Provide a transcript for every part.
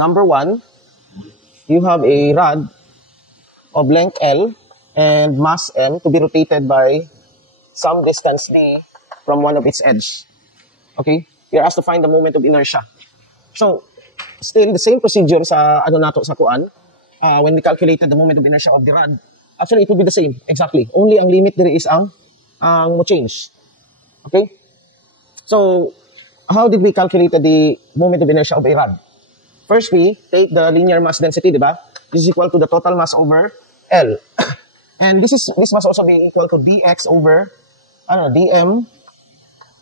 number 1, you have a rod of length L and mass M to be rotated by some distance d from one of its edge. Okay? You're asked to find the moment of inertia. So, still the same procedure sa sa kuan. When we calculated the moment of inertia of the rod, actually it would be the same exactly. Only ang limit there is ang mo change. Okay? So, how did we calculate the moment of inertia of a rod? First, we take the linear mass density, diba? This is equal to the total mass over L. And this must also be equal to dx over dm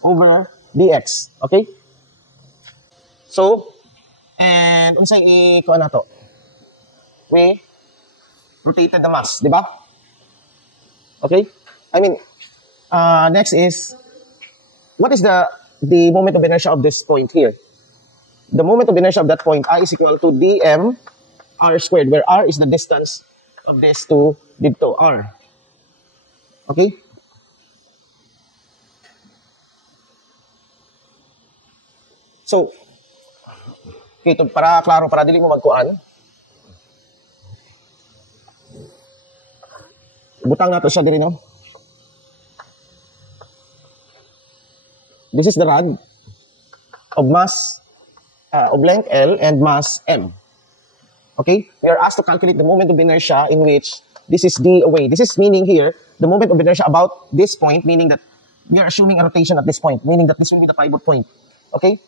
over dx. Okay? So, and unsay i-kuha na to? We rotated the mass, di ba? Okay? I mean, next is, what is the moment of inertia of this point here? The moment of inertia of that point, I is equal to dm r squared, where r is the distance of this to dito, r. Okay? So, okay, ito, para klaro, para dili mo magkuan. Butang nato siya diri, no? This is the rod of mass, of length L and mass M. Okay? We are asked to calculate the moment of inertia in which this is d away. This is meaning here, the moment of inertia about this point, meaning that we are assuming a rotation at this point, meaning that this will be the pivot point. Okay?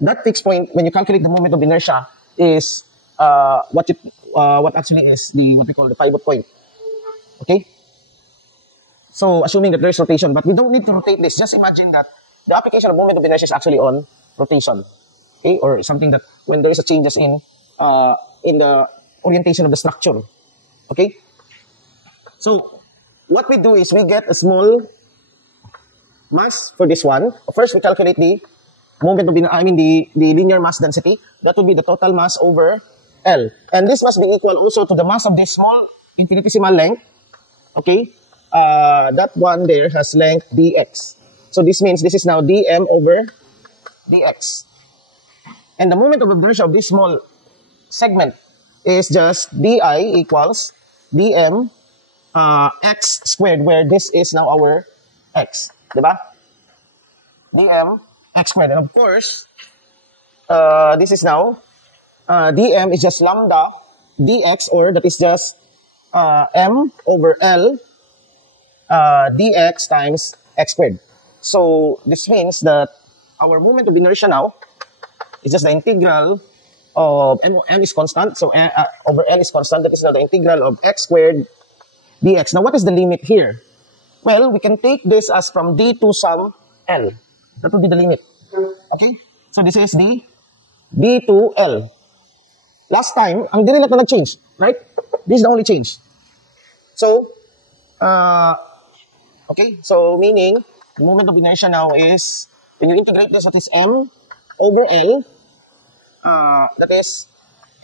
That fixed point, when you calculate the moment of inertia, is what actually is what we call the pivot point. Okay? So, assuming that there is rotation, but we don't need to rotate this. Just imagine that the application of moment of inertia is actually on rotation. Okay? Or something that when there is a changes in the orientation of the structure. Okay? So, what we do is we get a small mass for this one. First, we calculate the moment of the linear mass density. That would be the total mass over L. And this must be equal also to the mass of this small infinitesimal length. Okay? That one there has length dx. So this means this is now dm over dx. And the moment of inertia of this small segment is just di equals dm x squared, where this is now our x. Diba? dm x squared. And of course, this is now, dm is just lambda dx, or that is just m over L dx times x squared. So this means that our moment of inertia now is just the integral of m is constant, so over L is constant. That is now the integral of x squared dx. Now what is the limit here? Well, we can take this as from d to some L. That would be the limit. Okay? So this is d to L. Last time, ang dili lang na nag-change, right? This is the only change. So, okay, so meaning, the moment of inertia now is, when you integrate this, that is m over L, that is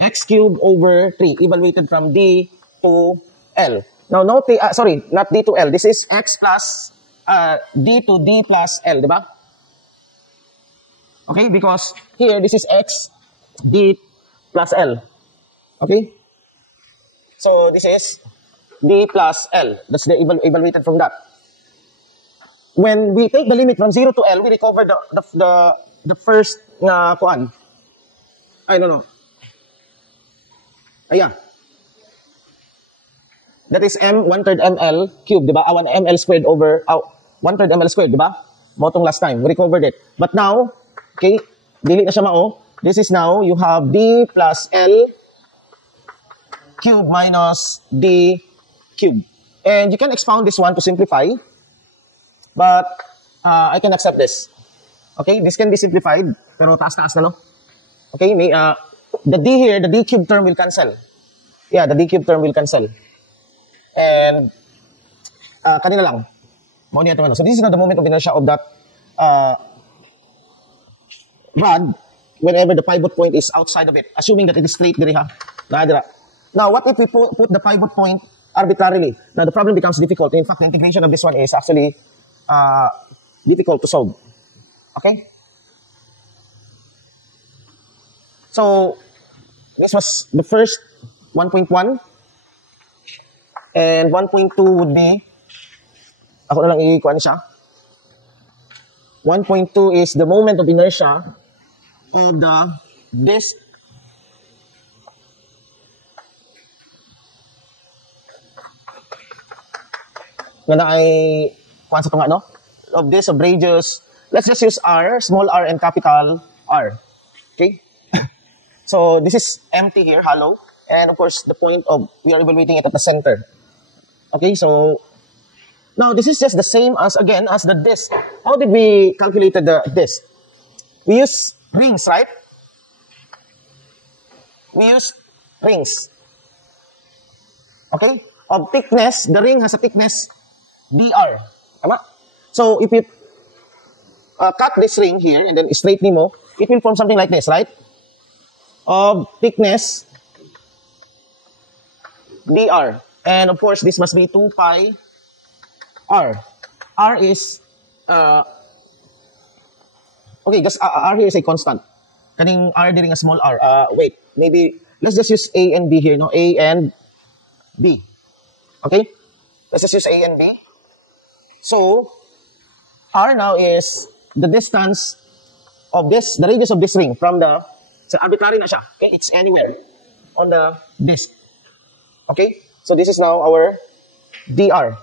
x cubed over 3, evaluated from d to L. Now, note, sorry, not d to L. This is x plus d to d plus L, diba? Okay, because here, this is x d plus L. Okay? So, this is d plus L. That's the evaluated from that. When we take the limit from 0 to L, we recover the first na kuan. I don't know. Ayan. That is m 1/3 ml cubed, diba? 1 ml squared over 1/3 ml squared, diba? Motong last time, we recovered it. But now, okay, dili na siya mao. This is now, you have d plus L cubed minus d cubed. And you can expound this one to simplify. But I can accept this. Okay, this can be simplified, pero taas-taas na, no? Okay, the d here, the d cubed term will cancel. Yeah, the d cubed term will cancel. And kanina lang. So this is now the moment of inertia of that rod whenever the pivot point is outside of it, assuming that it is straight diri ha. Now, what if we put the pivot point arbitrarily? Now, the problem becomes difficult. In fact, the integration of this one is actually difficult to solve. Okay? So, this was the first 1.1. And 1.2 would be, ako na lang i-kuhan siya. 1.2 is the moment of inertia of the disk na ay kuhan sa tunga, no? Of this, of radius. Let's just use R, small r and capital R. Okay? So this is empty here, hollow. And of course, the point of, we are evaluating it at the center. Okay, so now this is just the same as, again, as the disk. How did we calculate the disk? We use rings, right? We use rings. Okay? Of thickness, the ring has a thickness dr. Tama? So if you cut this ring here and then straighten mo, it will form something like this, right? Of thickness dr. And of course, this must be 2 pi r. R is, okay, just R here is a constant. Kaning R during a small r. Wait, maybe, let's just use A and B here, no? A and B. Okay? Let's just use A and B. So, R now is the distance of this, the radius of this ring from the, so arbitrary na siya. Okay? It's anywhere on the disk. Okay? So this is now our dr.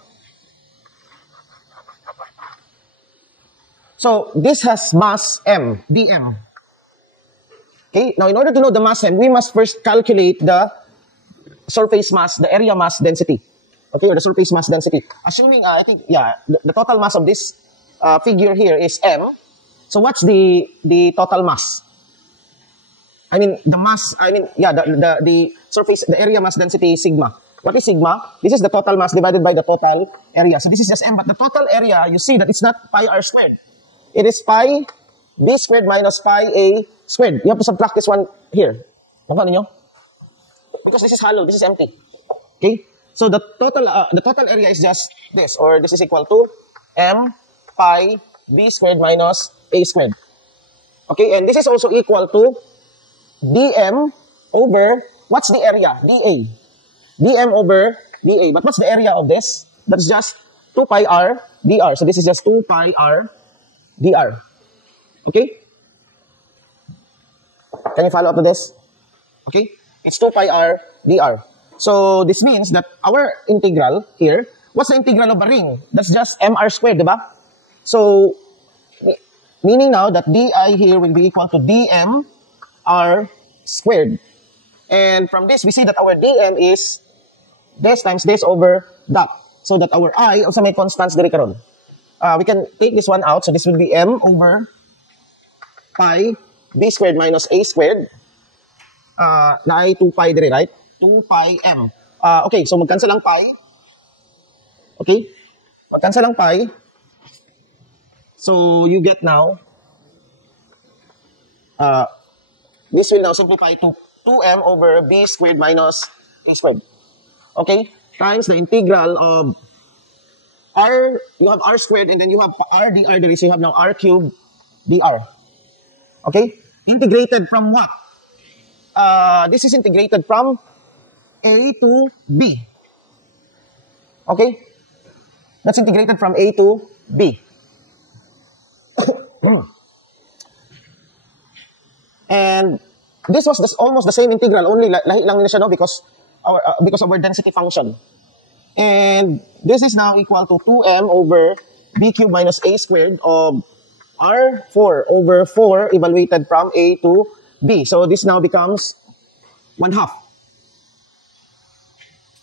So this has mass m, dm. Okay? Now in order to know the mass m, we must first calculate the surface mass, the area mass density. Okay, or the surface mass density. Assuming, I think, yeah, the total mass of this figure here is m. So what's the total mass? I mean, the mass, I mean, yeah, the surface, the area mass density is sigma. What is sigma? This is the total mass divided by the total area. So this is just m, but the total area, you see that it's not pi r squared. It is pi b squared minus pi a squared. You have to subtract this one here. Makuha ninyo? Because this is hollow, this is empty. Okay? So the total area is just this, or this is equal to m pi b squared minus a squared. Okay, and this is also equal to dm over, what's the area? dA. dm over dA. But what's the area of this? That's just 2 pi r dr. So this is just 2 pi r dr. Okay? Can you follow up to this? Okay? It's 2 pi r dr. So this means that our integral here, what's the integral of a ring? That's just mr squared, diba? So, meaning now that di here will be equal to dm r squared. And from this, we see that our dm is this times this over that. So that our I also may constants diri karon. We can take this one out. So this will be m over pi b squared minus a squared. Na ay 2 pi diri, right? 2 pi m. Okay, so mag-cancel ang pi. Okay? Mag-cancel ang pi. So you get now, this will now simplify to 2m over b squared minus a squared. Okay? Times the integral of r, you have r squared and then you have r dr there, so you have now r cubed dr. Okay? Integrated from what? This is integrated from a to b. Okay? That's integrated from a to b. And this was almost the same integral, only lahi lang nila siya, no, because of our density function. And this is now equal to 2m over b cubed minus a squared of r4 over 4 evaluated from a to b. So this now becomes 1/2.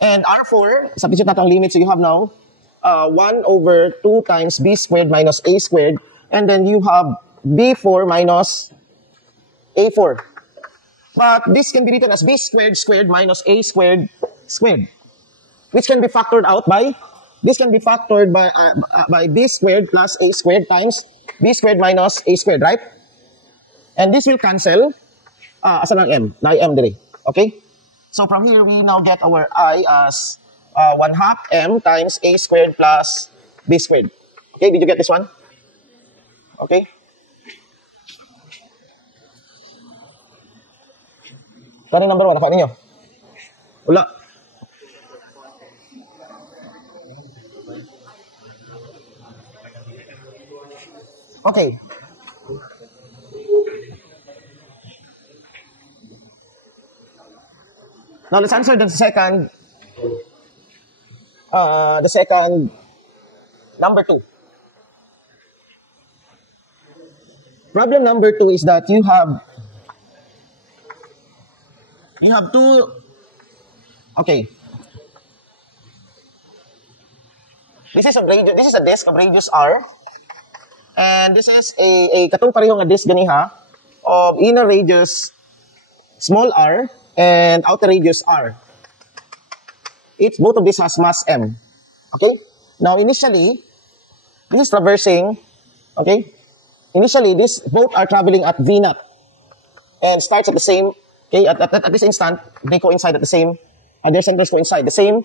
And R4, substitute natin ang limit, so you have now 1 over 2 times b squared minus a squared, and then you have b4 minus a4. But this can be written as b squared squared minus a squared squared, which can be factored out by, this can be factored by b squared plus a squared times b squared minus a squared, right? And this will cancel, asan ang m? Na m diri. Okay? So from here, we now get our I as 1/2 m times a squared plus b squared. Okay, did you get this one? Okay. Kani number 1, nakuha ninyo? Wala. Okay. Now let's answer the second number 2. Problem number 2 is that you have two. Okay. This is a disk of radius r, and this is a katong pareho nga disk ganiha of inner radius small r and outer radius r. Both of these has mass m. Okay? Now initially, this is traversing, okay? Initially, both are traveling at v naught and starts at the same, okay, at this instant, they coincide at the same, their centers coincide, the same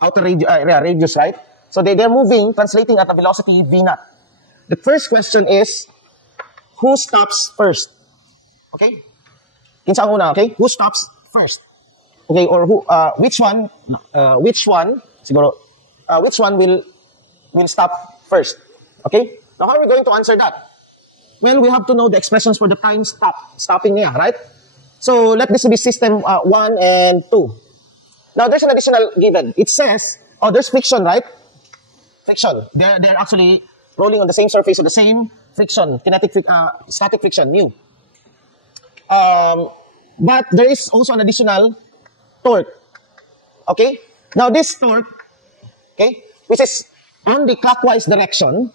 outer radius, right? So they're moving, translating at a velocity v naught. The first question is, who stops first? Okay? Kinsa ang una, okay? Who stops first? Okay, or which one will stop first? Okay? Now, how are we going to answer that? Well, we have to know the expressions for the time stopping niya, right? So, let this be system 1 and 2. Now, there's an additional given. It says, there's friction, right? Friction. They're actually rolling on the same surface with the same friction, static friction, mu. But there is also an additional torque. Okay? Now, this torque, okay, which is on the clockwise direction,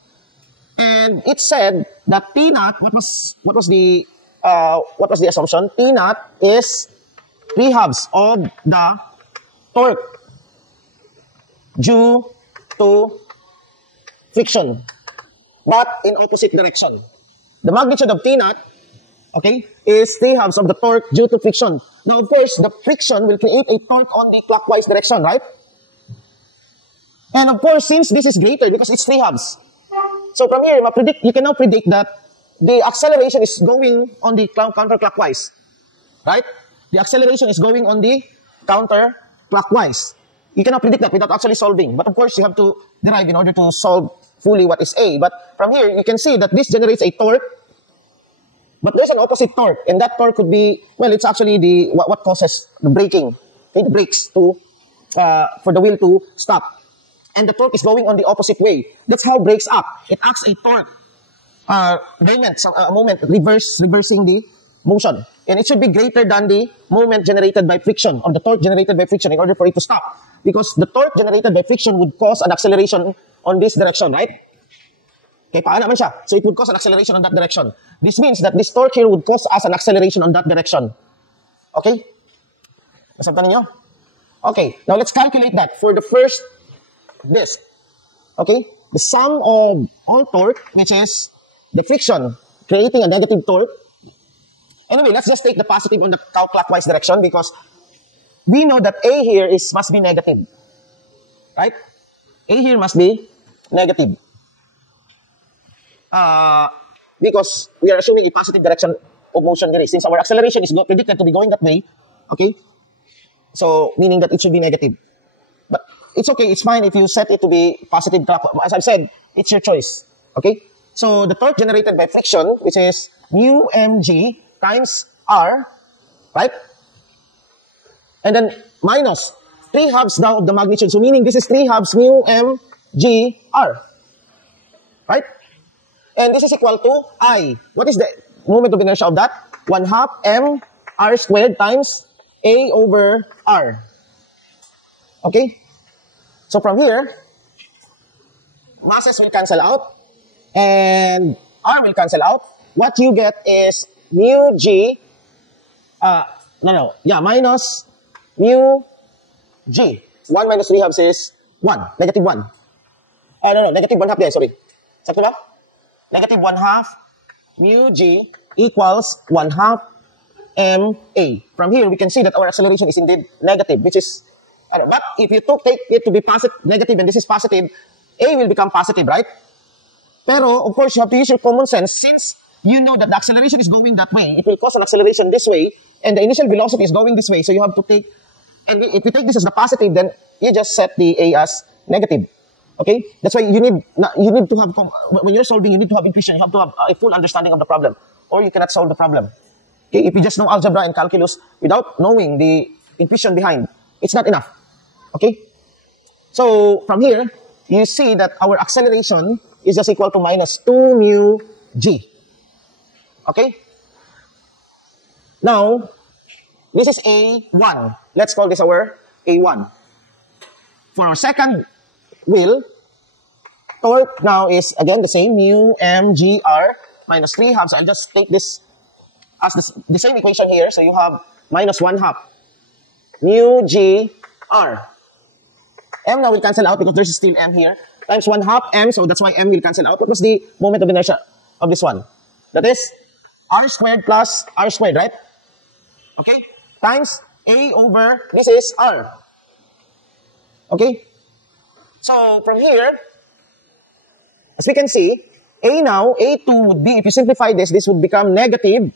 and it said that T naught, what was the assumption? T naught is 3/2 of the torque due to friction, but in opposite direction. The magnitude of T naught, okay, is 3/2 of the torque due to friction. Now, of course, the friction will create a torque on the clockwise direction, right? And of course, since this is greater, because it's 3/2, so from here, you can now predict that the acceleration is going on the counterclockwise, right? The acceleration is going on the counterclockwise. You cannot predict that without actually solving. But of course, you have to derive in order to solve fully what is A. But from here, you can see that this generates a torque. But there's an opposite torque. And that torque could be, well, it's actually what causes the braking. Okay, the brakes for the wheel to stop. And the torque is going on the opposite way. That's how brakes act. It acts a torque moment, reversing the motion. And it should be greater than the moment generated by friction, or the torque generated by friction, in order for it to stop. Because the torque generated by friction would cause an acceleration on this direction, right? Okay, paana man siya. So it would cause an acceleration on that direction. This means that this torque here would cause us an acceleration on that direction. Okay? Nasabtan ninyo? Okay, now let's calculate that for the first disk. Okay? The sum of all torque, which is the friction, creating a negative torque. Anyway, let's just take the positive on the clockwise direction, because we know that A here must be negative. Right? A here must be negative. Because we are assuming a positive direction of motion here. Since our acceleration is predicted to be going that way, okay? So, meaning that it should be negative. But it's okay, it's fine if you set it to be positive. As I've said, it's your choice. Okay? So, the torque generated by friction, which is mu mg times r, right? And then minus 3/2 now of the magnitude. So, meaning this is 3/2 mu mg r. Right? And this is equal to I. What is the moment of inertia of that? 1/2 m r squared times a over r. Okay? So from here, masses will cancel out and r will cancel out. What you get is mu g, minus mu g. 1 minus 3/2 is 1, negative 1. Negative 1/2 yan, sorry. Sakto ba? Negative 1/2 mu g equals 1/2 ma. From here, we can see that our acceleration is indeed negative, which is, but if you take it to be negative and this is positive, A will become positive, right? Pero, of course, you have to use your common sense. Since you know that the acceleration is going that way, it will cause an acceleration this way, And the initial velocity is going this way, so you have to take, and if you take this as the positive, then you just set the A as negative. Okay? That's why you need to have, when you're solving, you need to have intuition. You have to have a full understanding of the problem, or you cannot solve the problem. Okay? If you just know algebra and calculus without knowing the intuition behind, it's not enough. Okay? So, from here, you see that our acceleration is just equal to minus 2 mu g. Okay? Now, this is A1. Let's call this our A1. For our second wheel, torque now is again the same, mu mgr minus 3 halves. I'll just take this as the same equation here. So you have minus 1 half mu g r. M now will cancel out because there's still m here. Times 1 half m, so that's why m will cancel out. What was the moment of inertia of this one? That is r squared plus r squared, right? Okay? Times a over, this is r. Okay? So, from here, as we can see, a now, a2 would be, if you simplify this, this would become negative,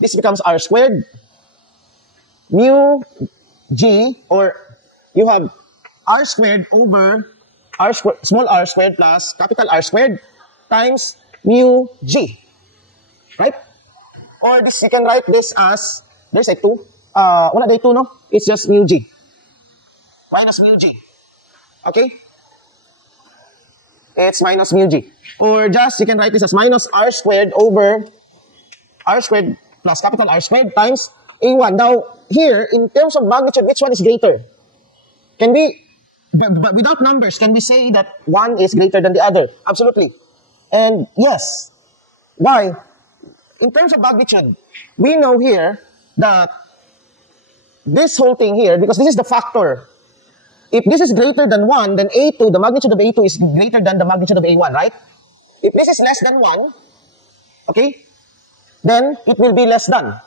this becomes r squared, mu g, or you have r squared over r squared, small r squared plus capital R squared times mu g. Right? Or this, you can write this as, there's a 2. Wala day 2, no? It's just mu g. Minus mu g. Okay? It's minus mu g. Or just, you can write this as minus r squared over r squared plus capital R squared times a1. Now, here, in terms of magnitude, which one is greater? Can we, but without numbers, can we say that one is greater than the other? Absolutely. And yes. Why? In terms of magnitude, we know here that this whole thing here, because this is the factor, if this is greater than 1, then A2, the magnitude of A2 is greater than the magnitude of A1, right? If this is less than 1, okay, then it will be less than,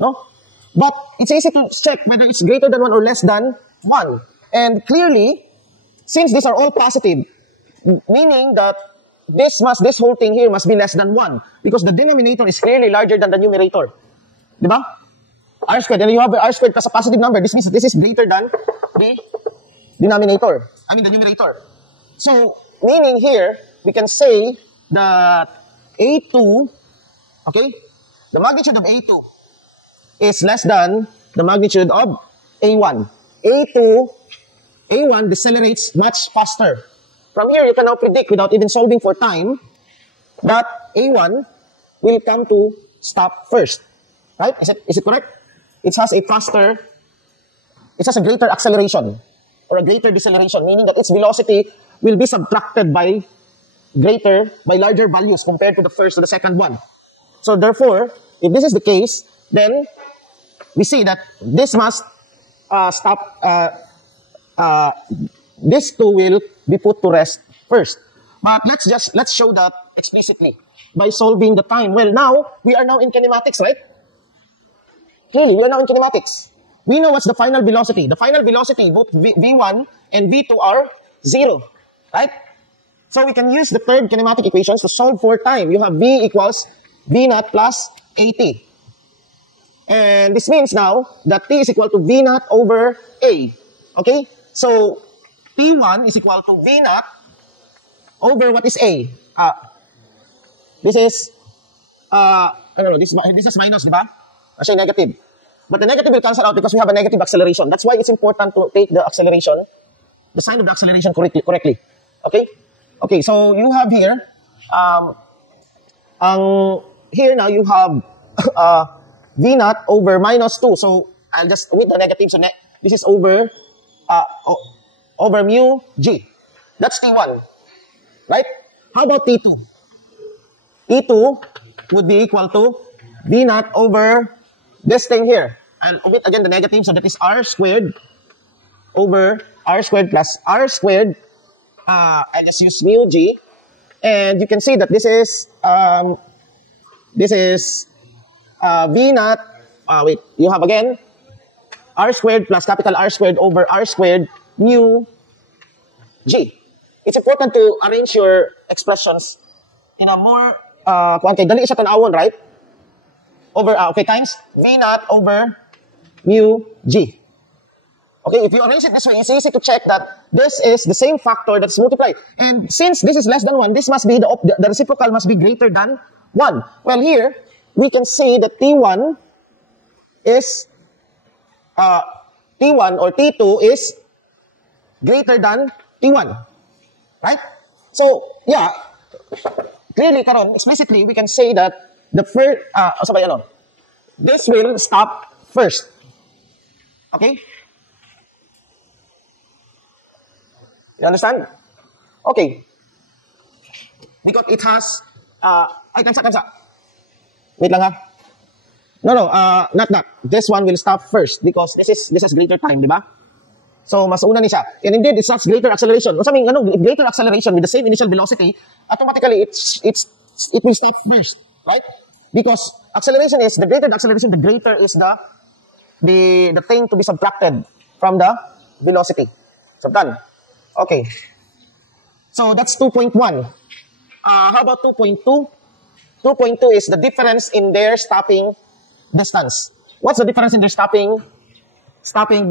no? But it's easy to check whether it's greater than 1 or less than 1. And clearly, since these are all positive, meaning that this whole thing here must be less than 1, because the denominator is clearly larger than the numerator. Diba? R squared, and you have R squared plus a positive number. This means that this is greater than the denominator. The numerator. So, meaning here, we can say that A2, okay, the magnitude of A2 is less than the magnitude of A1. A1 decelerates much faster. From here, you can now predict, without even solving for time, that A1 will come to stop first. Right? Is it correct? It has a greater acceleration or a greater deceleration, meaning that its velocity will be subtracted by larger values compared to the first or the second one. So therefore, if this is the case, then we see that this must stop, this two will be put to rest first. But let's show that explicitly by solving the time. Well, now, we are now in kinematics, right? Clearly, we are now in kinematics. We know what's the final velocity. The final velocity, both V1 and V2 are 0, right? So we can use the third kinematic equations to solve for time. You have V equals V0 plus AT. And this means now that T is equal to V0 over A. Okay? So, T1 is equal to V0 over what is A? This is, I don't know, this is minus, diba? Actually negative. But the negative will cancel out because we have a negative acceleration. That's why it's important to take the acceleration, the sign of the acceleration correctly. Okay? Okay, so you have here, here now you have V0 over minus 2. So I'll just omit the negative. So this is over mu G. That's T1. Right? How about T2? T2 would be equal to V0 over this thing here. I'll omit again the negative. So that is R squared over R squared plus R squared. I'll just use mu G. And you can see that this is V0. Wait, you have again R squared plus capital R squared over R squared mu G. It's important to arrange your expressions in a more kung kay dali siya tanawon, right? Over, okay, times V naught over mu G. Okay, if you arrange it this way, it's easy to check that this is the same factor that's multiplied. And since this is less than 1, this must be the reciprocal must be greater than 1. Well, here, we can say that T1 is, T1 or T2 is greater than T1. Right? So, yeah, clearly, karon, explicitly, we can say that the first, this will stop first. Okay? You understand? Okay. Because it has, kamsa. Wait lang ha. No, not that. This one will stop first because this has greater time, di ba? So, mas una ni siya. And indeed, it has greater acceleration. What's mean, greater acceleration with the same initial velocity, automatically, it will stop first, right? Because acceleration is, the greater the acceleration, the greater is the thing to be subtracted from the velocity. So, done. Okay. So, that's 2.1. How about 2.2? 2.2 is the difference in their stopping distance. What's the difference in their stopping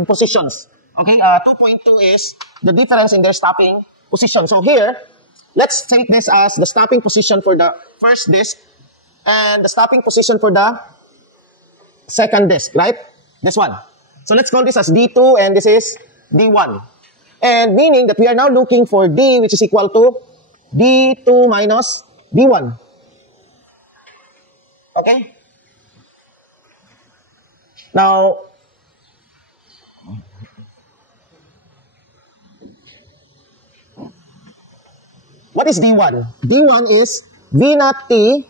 positions? Okay, 2.2 is the difference in their stopping position. So here, let's take this as the stopping position for the first disk and the stopping position for the second disk, right? This one. So let's call this as D2 and this is D1. And meaning that we are now looking for D, which is equal to D2 minus D1. Okay? Now, what is D1? D1 is V naught T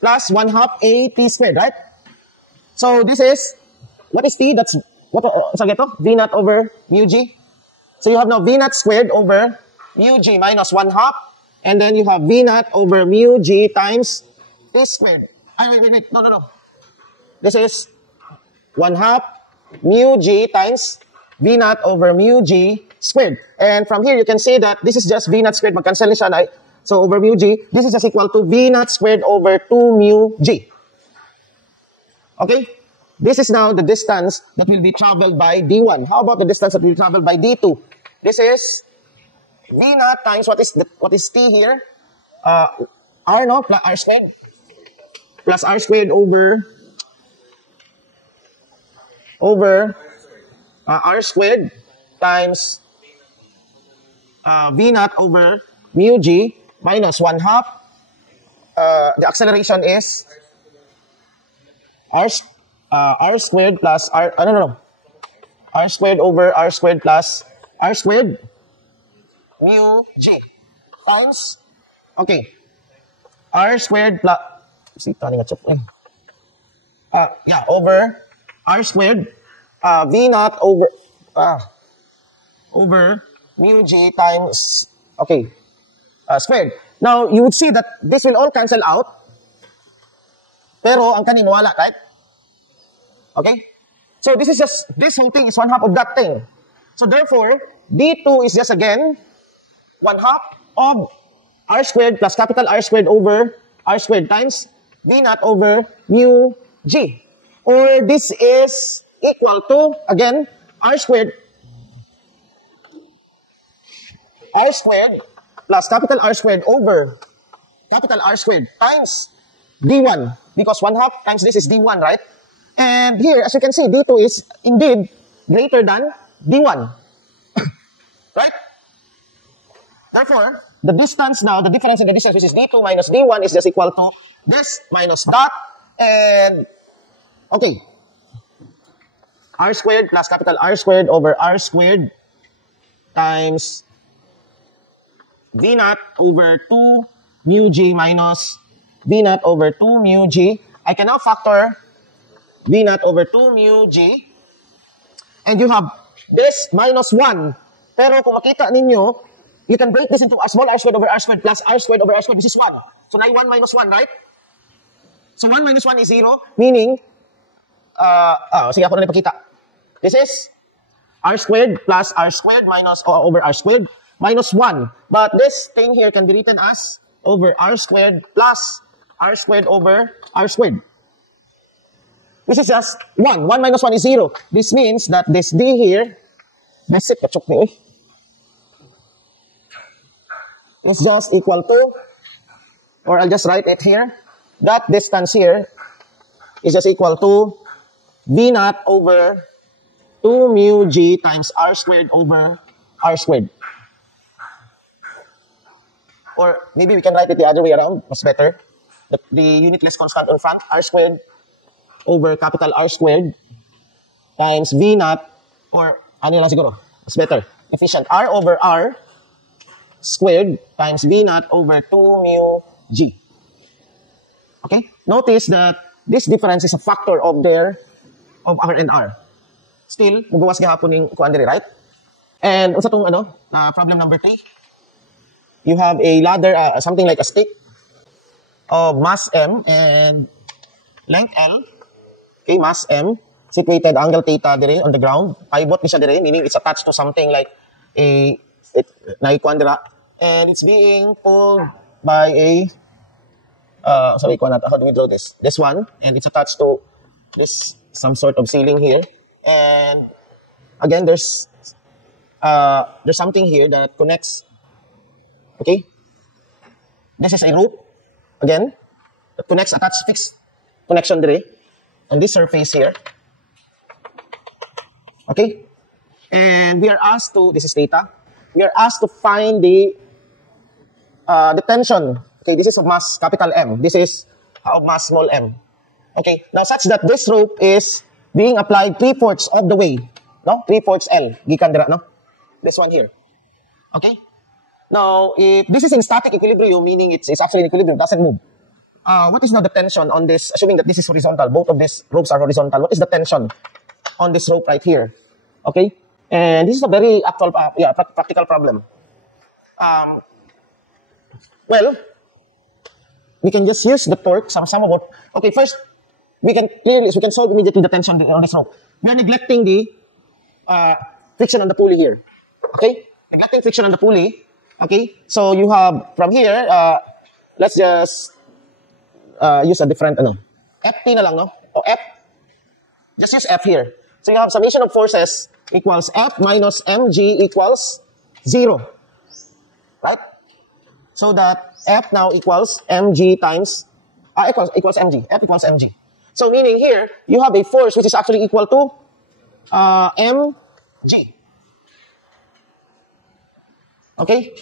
plus 1/2 A T squared, right? So this is, what is T? That's, V naught over mu G. So you have now V naught squared over mu G minus 1/2. And then you have V naught over mu G times T squared. Wait. No. This is 1/2 mu G times V naught over mu G squared. And from here, you can say that this is just V naught squared. Mag-cancel siya. So over mu G, this is just equal to V naught squared over 2 mu G. Okay? This is now the distance that will be traveled by D1. How about the distance that will be traveled by D2? This is V naught times, what is T here? R, no? Plus R squared. Plus R squared over R squared times V naught over mu G minus 1/2. The acceleration is R squared plus R, R squared over R squared plus R squared mu G times, okay, R squared plus, over R squared, V naught over mu G times, okay, squared. Now, you would see that this will all cancel out, pero ang kanin wala, right? Okay? So, this whole thing is 1/2 of that thing. So, therefore, D2 is just again 1/2 of R squared plus capital R squared over R squared times V naught over mu G. Or this is equal to, again, R squared plus capital R squared over capital R squared times D1. Because 1/2 times this is D1, right? And here, as you can see, D2 is indeed greater than D1. Right? Therefore, the distance now, the difference in the distance, which is D2 minus D1, is just equal to this minus that. And, okay, R squared plus capital R squared over R squared times V naught over 2 mu G minus V naught over 2 mu G. I can now factor V naught over 2 mu G. And you have this minus 1. Pero kung makita ninyo, you can break this into a small R squared over R squared plus R squared over R squared. This is 1. So, now 1 minus 1, right? So, 1 minus 1 is 0. Meaning, sige ako na ipakita. This is R squared plus R squared minus over R squared minus 1. But this thing here can be written as over R squared plus r squared over r squared. This is just 1. 1 minus 1 is 0. This means that this d here, is just equal to, or I'll just write it here, that distance here is just equal to v naught over 2 mu g times r squared over r squared. Or maybe we can write it the other way around, much better. The unitless constant in front, r squared over capital R squared times v naught, or ano lang siguro, mas better, efficient, r over r squared times v naught over 2 mu g. Okay? Notice that this difference is a factor of r and r. Still, magawas gihapon yung kuan diri, right? And sa tong problem number 3, you have a ladder, something like a stick of mass m and length L. Okay, mass m, situated angle theta dire on the ground. Pivot ni siya dire, meaning it's attached to something like naikuan dira, and it's being pulled by a how do we draw this? This one, and it's attached to this some sort of ceiling here. And again, there's something here that connects. Okay, this is a rope again that connects, attached, fixed connection dire on this surface here. Okay, and we are asked to, this is theta, we are asked to find the tension. Okay, this is of mass capital M, this is of mass small m. Okay, now such that this rope is being applied 3/4 of the way, no? 3/4 L, gikan dira, no? This one here. Okay, now if this is in static equilibrium, meaning it's actually in equilibrium, doesn't move. What is now the tension on this, assuming that this is horizontal, both of these ropes are horizontal, what is the tension on this rope right here? Okay, and this is a very actual, practical problem. Well, we can just use the torque, some of what, okay, first, we can solve immediately the tension on this rope. We are neglecting the friction on the pulley here. Okay, neglecting friction on the pulley. Okay, so you have from here, let's just use a different, FT na lang, no? O F. Just use F here. So you have summation of forces equals F minus mg equals 0. Right? So that F now equals mg times, equals mg. F equals mg. So meaning here, you have a force which is actually equal to mg. Okay?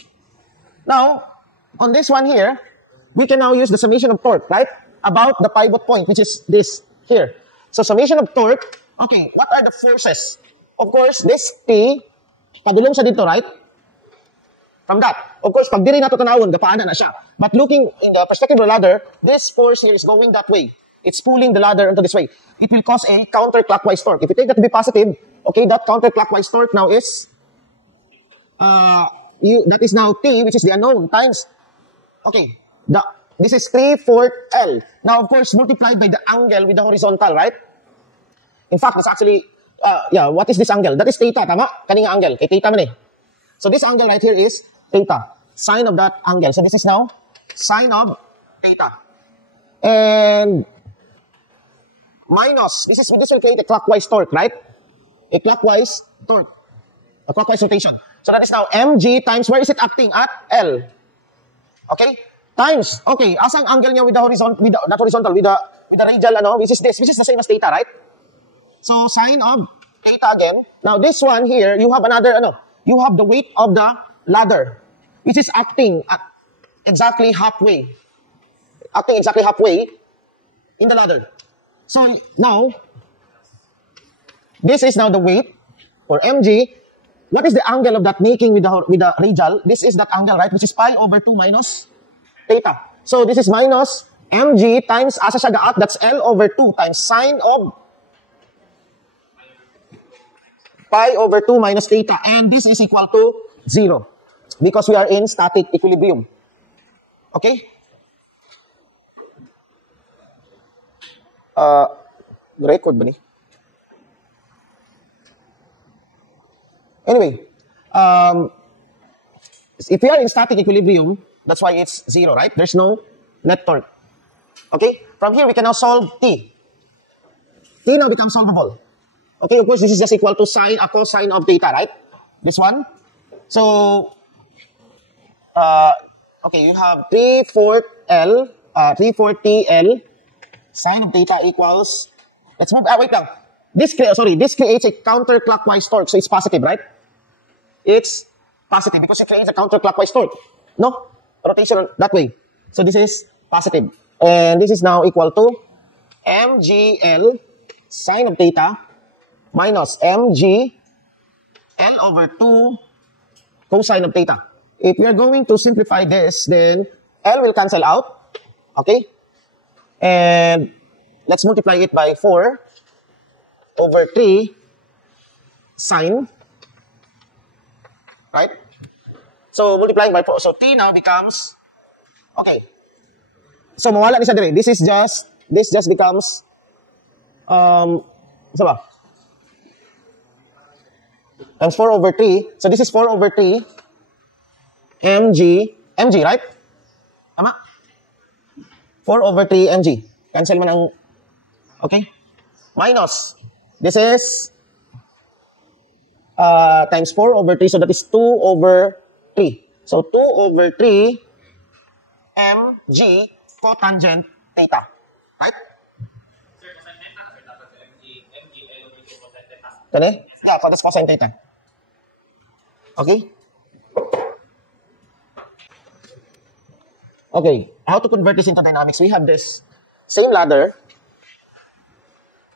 Now, on this one here, we can now use the summation of torque, right? About the pivot point, which is this here. So summation of torque, okay, what are the forces? Of course, this P, padulong siya dito, right? From that. Of course, pag diri nato tanawon, gapaana na siya. But looking in the perspective of the ladder, this force here is going that way. It's pulling the ladder into this way. It will cause a counterclockwise torque. If you take that to be positive, okay, that counterclockwise torque now is, that is now T, which is the unknown, times, okay, this is 3/4 L. Now, of course, multiplied by the angle with the horizontal, right? In fact, it's actually, what is this angle? That is theta, tama? Kaninga angle, kay theta man eh. So this angle right here is theta, sine of that angle. So this is now sine of theta. And minus, this will create a clockwise torque, right? A clockwise torque, a clockwise rotation. So that is now mg times, where is it acting? At L. Okay? Times, okay, asang angle niya with the horizontal, not horizontal, with the radial, which is this, which is the same as theta, right? So sine of theta again. Now this one here, you have another, you have the weight of the ladder, which is acting at exactly halfway. Acting exactly halfway in the ladder. So now, this is now the weight, or mg. What is the angle of that making with the radial? This is that angle, right? Which is pi over 2 minus theta. So this is minus mg times, asa siya gaat, that's L over 2 times sine of pi over 2 minus theta. And this is equal to 0. Because we are in static equilibrium. Okay? Record ba ni? Anyway, if we are in static equilibrium, that's why it's 0, right? There's no net torque. Okay? From here, we can now solve t. T now becomes solvable. Okay, of course, this is just equal to sine, a cosine of theta, right? This one. So, okay, you have 3/4 L, 3/4 TL, sine of theta equals, let's move, wait lang. This creates a counterclockwise torque, so it's positive, right? It's positive because it creates a counterclockwise torque. No? Rotation that way. So this is positive. And this is now equal to mgl sine of theta minus mg L over 2 cosine of theta. If we are going to simplify this, then L will cancel out. Okay? And let's multiply it by 4 over 3 sine. Right? So, multiplying by 4. So, t now becomes, okay. So, mawala ni siya dire. This just becomes, isa ba? Times 4 over 3. So, this is 4 over 3 mg, right? Tama? 4 over 3 mg. Cancel man ang, okay? Minus, this is times 4 over 3. So, that is 2 over 3. So, 2 over 3 mg cotangent theta. Right? Sir, cosine theta, sir, dapat mg L over 2 cosine theta. Kani? Yeah, so that's cosine theta. Okay? Okay, how to convert this into dynamics? We have this same ladder,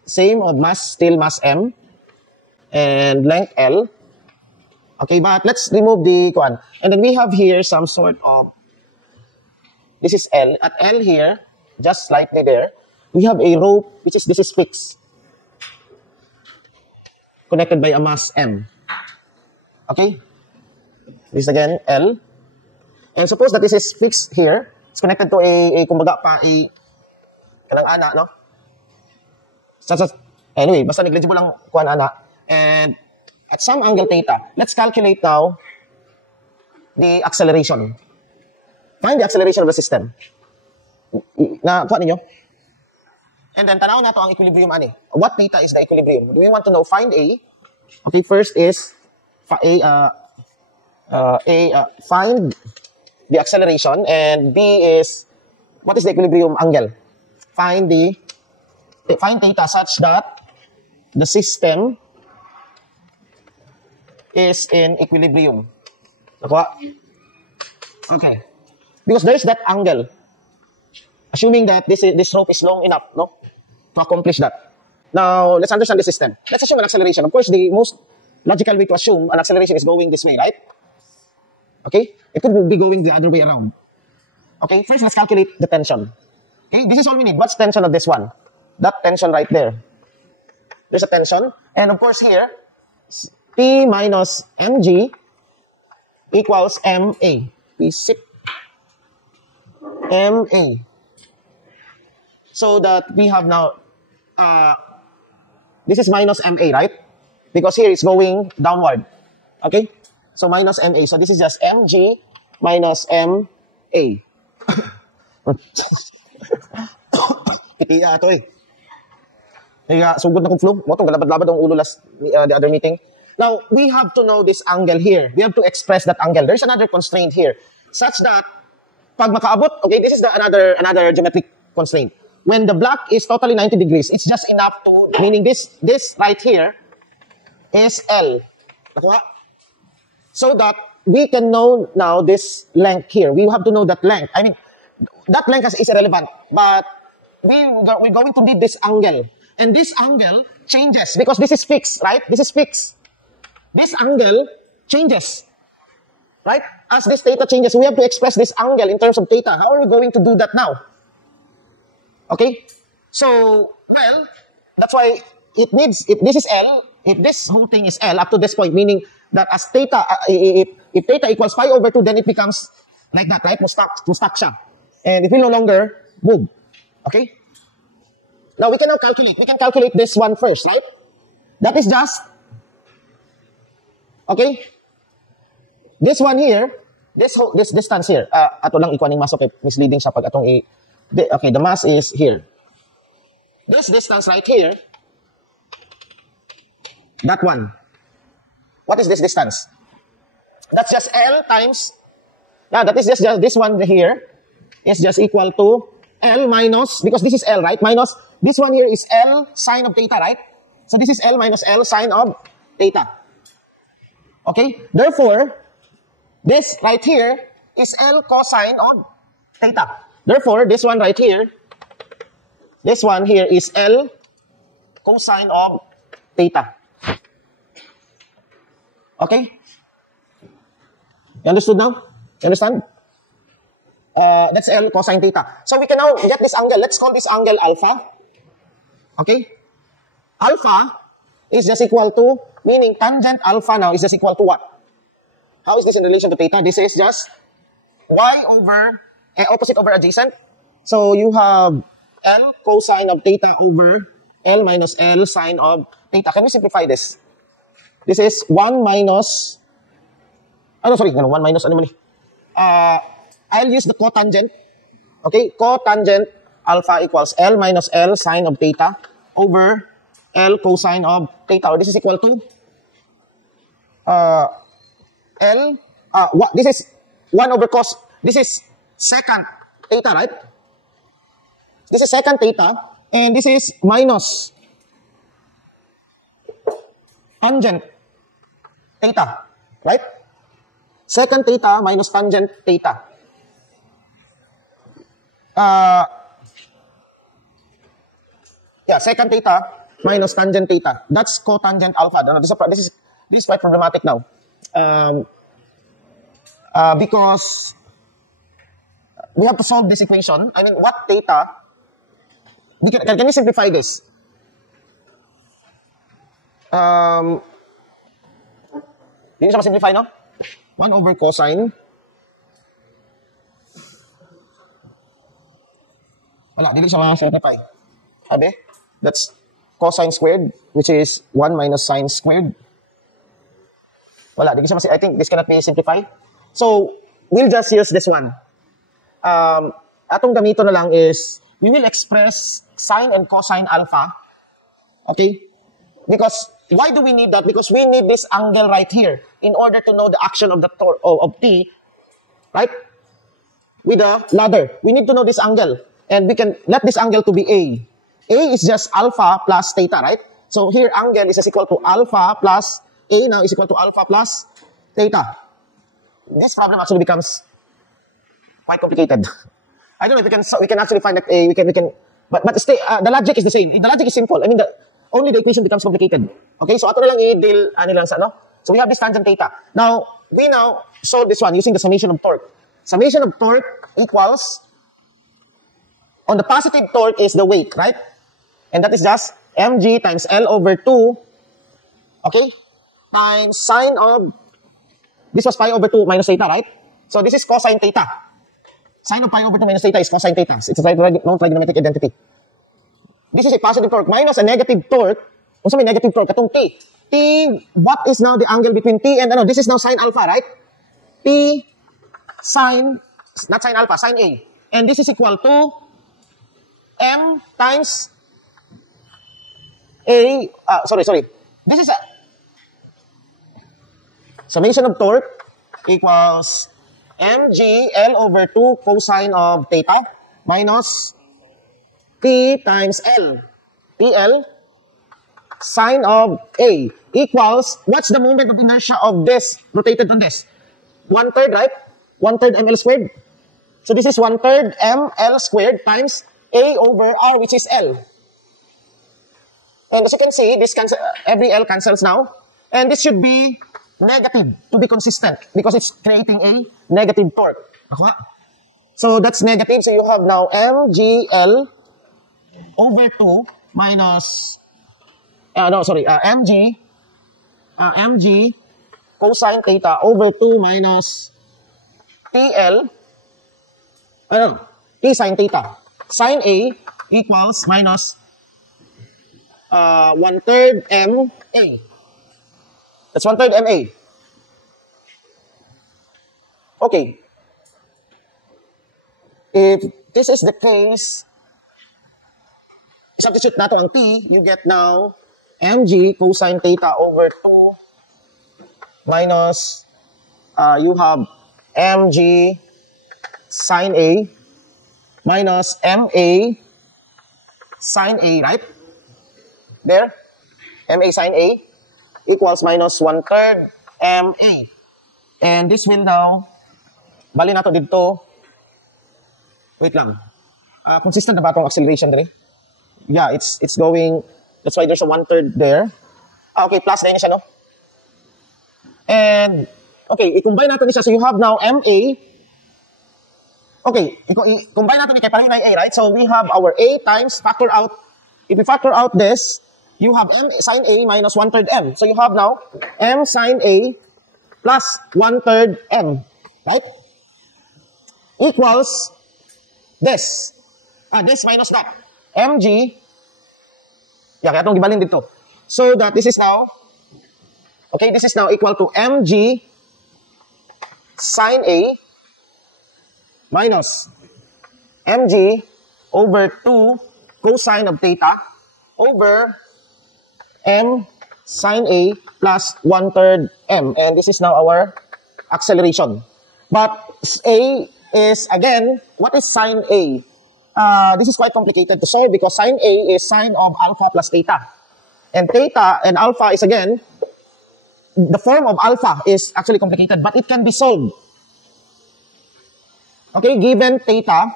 same of mass, still mass M, and length L. Okay, but let's remove the one. And then we have here some sort of, this is L. At L here, just slightly there, we have a rope, this is fixed, connected by a mass M. Okay? This again, L. And suppose that this is fixed here. It's connected to kumbaga pa, kanang ana, no? Anyway, basta negligible lang kuan ana. And at some angle theta, let's calculate now the acceleration. Find the acceleration of the system. Na kuan ninyo? And then tanaw na to ang equilibrium ani. What theta is the equilibrium? Do we want to know? Find A. Okay, first is find the acceleration, and B is, what is the equilibrium angle? Find theta such that the system is in equilibrium. Nakuha? Okay. Because there is that angle. Assuming that this rope is long enough, no? To accomplish that. Now, let's understand the system. Let's assume an acceleration. Of course, the most logical way to assume an acceleration is going this way, right? Okay? It could be going the other way around. Okay? First, let's calculate the tension. Okay? This is all we need. What's tension of this one? That tension right there. There's a tension. And of course here, P minus mg equals ma. P6 ma. So that we have now, this is minus ma, right? Because here it's going downward. Okay? So minus ma. So this is just mg minus ma. Kitiya ito eh. Kaya sugod na kong flu. Motong galabad-labad ang ulo last the other meeting. Now, we have to know this angle here. We have to express that angle. There's another constraint here. Such that, pag makaabot, okay, this is another geometric constraint. When the block is totally 90 degrees, it's just enough to, meaning this right here is L. Nakuha? So that we can know now this length here. We have to know that length. I mean, that length is irrelevant. But we're going to need this angle. And this angle changes because this is fixed, right? This is fixed. This angle changes, right? As this theta changes, we have to express this angle in terms of theta. How are we going to do that now? Okay? So, well, that's why it needs, if this is L, if this whole thing is L up to this point, meaning that as theta, if theta equals pi over 2, then it becomes like that, right? Mustak siya. And it will no longer move. Okay? Now, we can now calculate. We can calculate this one first, right? That is just, okay? This one here, this distance here, ato lang ikuha ning maso kay misleading siya pag atong the mass is here. This distance right here, that one. What is this distance? That's just L times, that is just this one here is just equal to L minus, because this is L, right? Minus, this one here is L sine of theta, right? So this is L minus L sine of theta. Okay? Therefore, this right here is L cosine of theta. Therefore, this one right here, this one here is L cosine of theta. Okay? You understood now? You understand? That's L cosine theta. So we can now get this angle. Let's call this angle alpha. Okay? Alpha is just equal to, meaning tangent alpha now is just equal to what? How is this in relation to theta? This is just y over, opposite over adjacent. So you have L cosine of theta over L minus L sine of theta. Can we simplify this? This is 1 minus, 1 minus, I'll use the cotangent. Okay, cotangent alpha equals L minus L sine of theta over L cosine of theta. Or this is equal to this is 1 over cos. This is secant theta, right? This is secant theta, and this is minus tangent theta, right? Secant theta minus tangent theta. Secant theta minus tangent theta. That's cotangent alpha. This is quite problematic now. Because we have to solve this equation. I mean, what theta? Can we simplify this? Hindi siya ma-simplify, no? 1 over cosine. Wala, hindi siya ma-simplify. Sabi, that's cosine squared, which is 1 minus sine squared. Wala, hindi siya I think this cannot be simplified. So, we'll just use this one. Atong gamito na lang is, we will express sine and cosine alpha. Okay? Because, why do we need that? Because we need this angle right here in order to know the action of the of T, right? With the ladder. We need to know this angle. And we can let this angle to be A. A is just alpha plus theta, right? So here angle is just equal to alpha plus A now is equal to alpha plus theta. This problem actually becomes quite complicated. I don't know if we can actually find that A, but stay, the logic is the same. The logic is simple. I mean, only the equation becomes complicated. Okay, so ato na lang i-deal, So we have this tangent theta. Now, we now solve this one using the summation of torque. Summation of torque equals, on the positive torque is the weight, right? And that is just mg times L over 2, okay, times sine of, this was pi over 2 minus theta, right? So this is cosine theta. Sine of pi over 2 minus theta is cosine theta. It's a non-trigonometric identity. This is a positive torque minus a negative torque. What's may negative torque? Katong T. T, what is now the angle between T and this is now sine alpha, right? T sine, not sine alpha, sine A. And this is equal to M times A, sorry. This is a summation of torque equals mg L over 2 cosine of theta minus T times L. TL sine of A equals, what's the moment of inertia of this rotated on this? 1/3, right? 1/3 ml squared. So this is 1/3 ml squared times A over R, which is L. And as you can see, this every L cancels now. And this should be negative to be consistent because it's creating a negative torque. So that's negative. So you have now mgl over 2 minus, mg cosine theta over 2 minus TL, T sine theta. Sine A equals minus 1/3 MA. That's 1/3 MA. Okay. If this is the case, substitute nato ang t, you get now mg cosine theta over 2 minus, you have mg sine A minus ma sine A, right? There, ma sine A equals minus 1/3 ma. And this will now, bali nato dito, wait lang, consistent na ba itong acceleration dito? Yeah, it's going, that's why there's a 1/3 there. Okay, plus na yun siya, no? And, okay, i-combine natin siya. So you have now ma. Okay, i-combine natin kay pareho na A, right? So we have our A times, factor out, if we factor out this, you have m sine A minus 1/3 m. So you have now m sine A plus 1/3 m, right? Equals this. This minus that. mg, kaya itong gibalin dito. So that this is now, okay, this is now equal to mg sine A minus mg over 2 cosine of theta over m sine A plus 1/3 m. And this is now our acceleration. But A is, again, what is sine A? This is quite complicated to solve because sine A is sine of alpha plus theta. And theta and alpha is, again, the form of alpha is actually complicated, but it can be solved. Okay, given theta,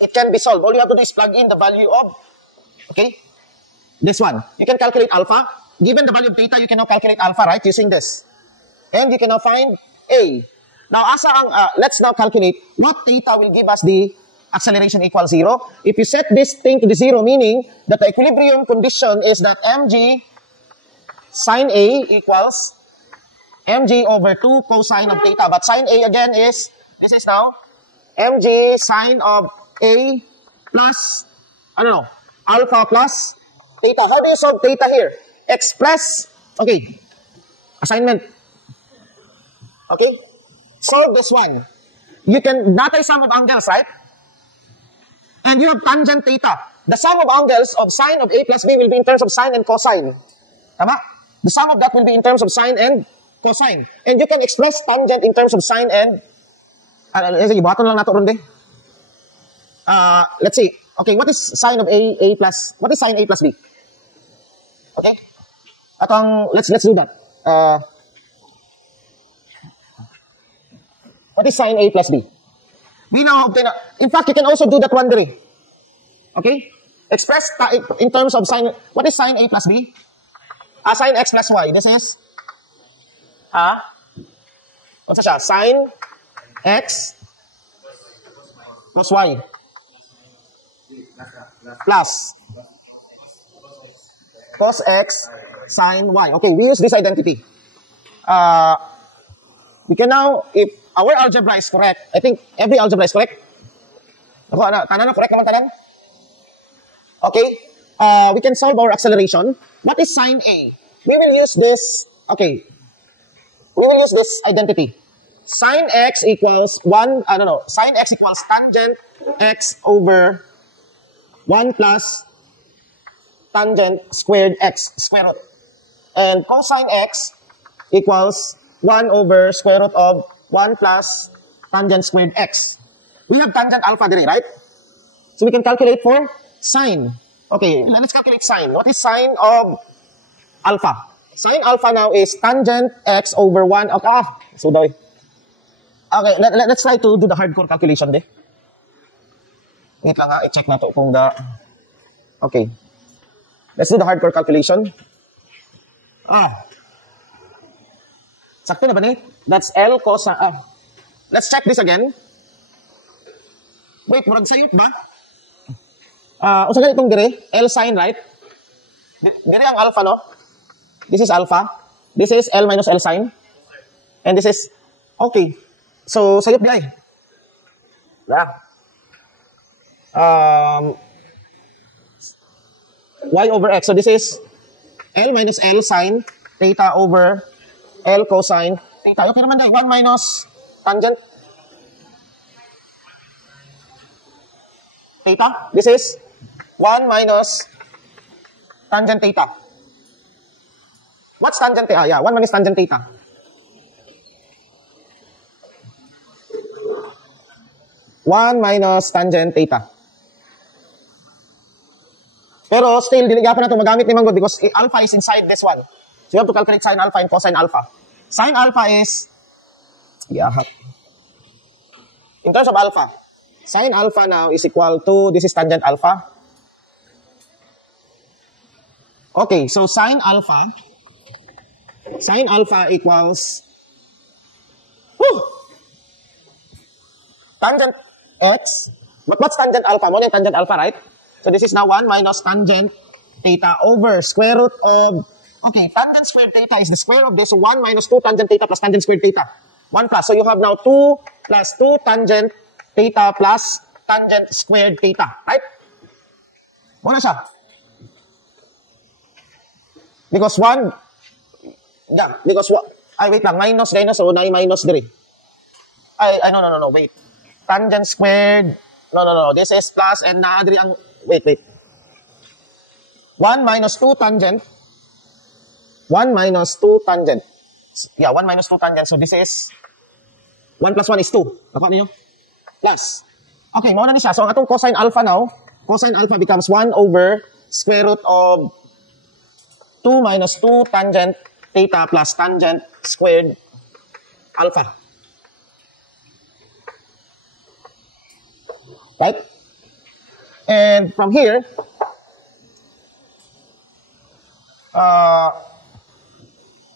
it can be solved. All you have to do is plug in the value of, okay, this one. You can calculate alpha. Given the value of theta, you can now calculate alpha, right, using this. And you can now find A. Now, let's now calculate what theta will give us the acceleration equals 0. If you set this thing to the 0, meaning that the equilibrium condition is that mg sine A equals mg over 2 cosine of theta. But sine A again is, this is now mg sine of A plus, I don't know, alpha plus theta. How do you solve theta here? Express, okay, assignment. Okay, solve this one. You can, data is sum of angles, right? And you have tangent theta. The sum of angles of sine of A plus B will be in terms of sine and cosine. Tama? The sum of that will be in terms of sine and cosine. And you can express tangent in terms of sine and, sige, buhaton lang nato ron din. Let's see. Okay, what is sine of A plus, what is sine A plus B? Okay? Let's do that. What is sine A plus B? We now obtain, in fact, you can also do that one day. Okay? Express in terms of sine, what is sine A plus B? Sine X plus Y. This is, what's siya? Sine X plus Y. Plus cos X sine Y. Okay, we use this identity. We can now, if our algebra is correct, I think every algebra is correct. Tanan na correct naman tanan? Okay, we can solve our acceleration. What is sine A? We will use this, okay, we will use this identity. Sine X equals 1, sine X equals tangent X over 1 plus tangent squared X, square root. And cosine X equals 1 over square root of 1 plus tangent squared X. We have tangent alpha there, right? So we can calculate for sine. Okay, let's calculate sine. What is sine of alpha? Sine alpha now is tangent X over 1. Okay, so daw. Okay, let's try to do the hardcore calculation de. Wait lang i-check na to kung okay. Let's do the hardcore calculation. Sakto na ba ni? That's L cos, let's check this again. Wait, murag sayop ba? Usa ka itong dire, L sine, right? Dire ang alpha, no? This is alpha. This is L minus L sine. And this is, okay. So, sayop di ay. Y over X. So, this is L minus L sine theta over L cosine theta. Okay naman dahil, 1 minus tangent. theta. This is 1 minus tangent theta. What's tangent theta? Yeah, 1 minus tangent theta. One minus tangent theta. Pero still, diligapan na ito magamit ni Manggod because alpha is inside this one. So you have to calculate sine alpha and cosine alpha. Sine alpha is, in terms of alpha, sine alpha now is equal to, this is tangent alpha. Okay, so sine alpha equals, tangent x, but what's tangent alpha? More than tangent alpha, right? So this is now 1 minus tangent theta over square root of, okay, tangent squared theta is the square of this, so 1 minus 2 tangent theta plus tangent squared theta. 1 plus, so you have now 2 plus 2 tangent theta plus tangent squared theta, right? Muna siya. Because 1, yeah, because what? Ay, wait lang, minus, so na minus dire. No, wait. Tangent squared, no, this is plus and na-adri ang, wait. 1 minus 2 tangent, 1 minus 2 tangent. Yeah, 1 minus 2 tangent, so this is, 1 plus 1 is 2. Nakuha niyo? Plus. Okay, mauna ni siya. So, ang atong cosine alpha now, cosine alpha becomes 1 over square root of 2 minus 2 tangent theta plus tangent squared alpha. Right? And from here,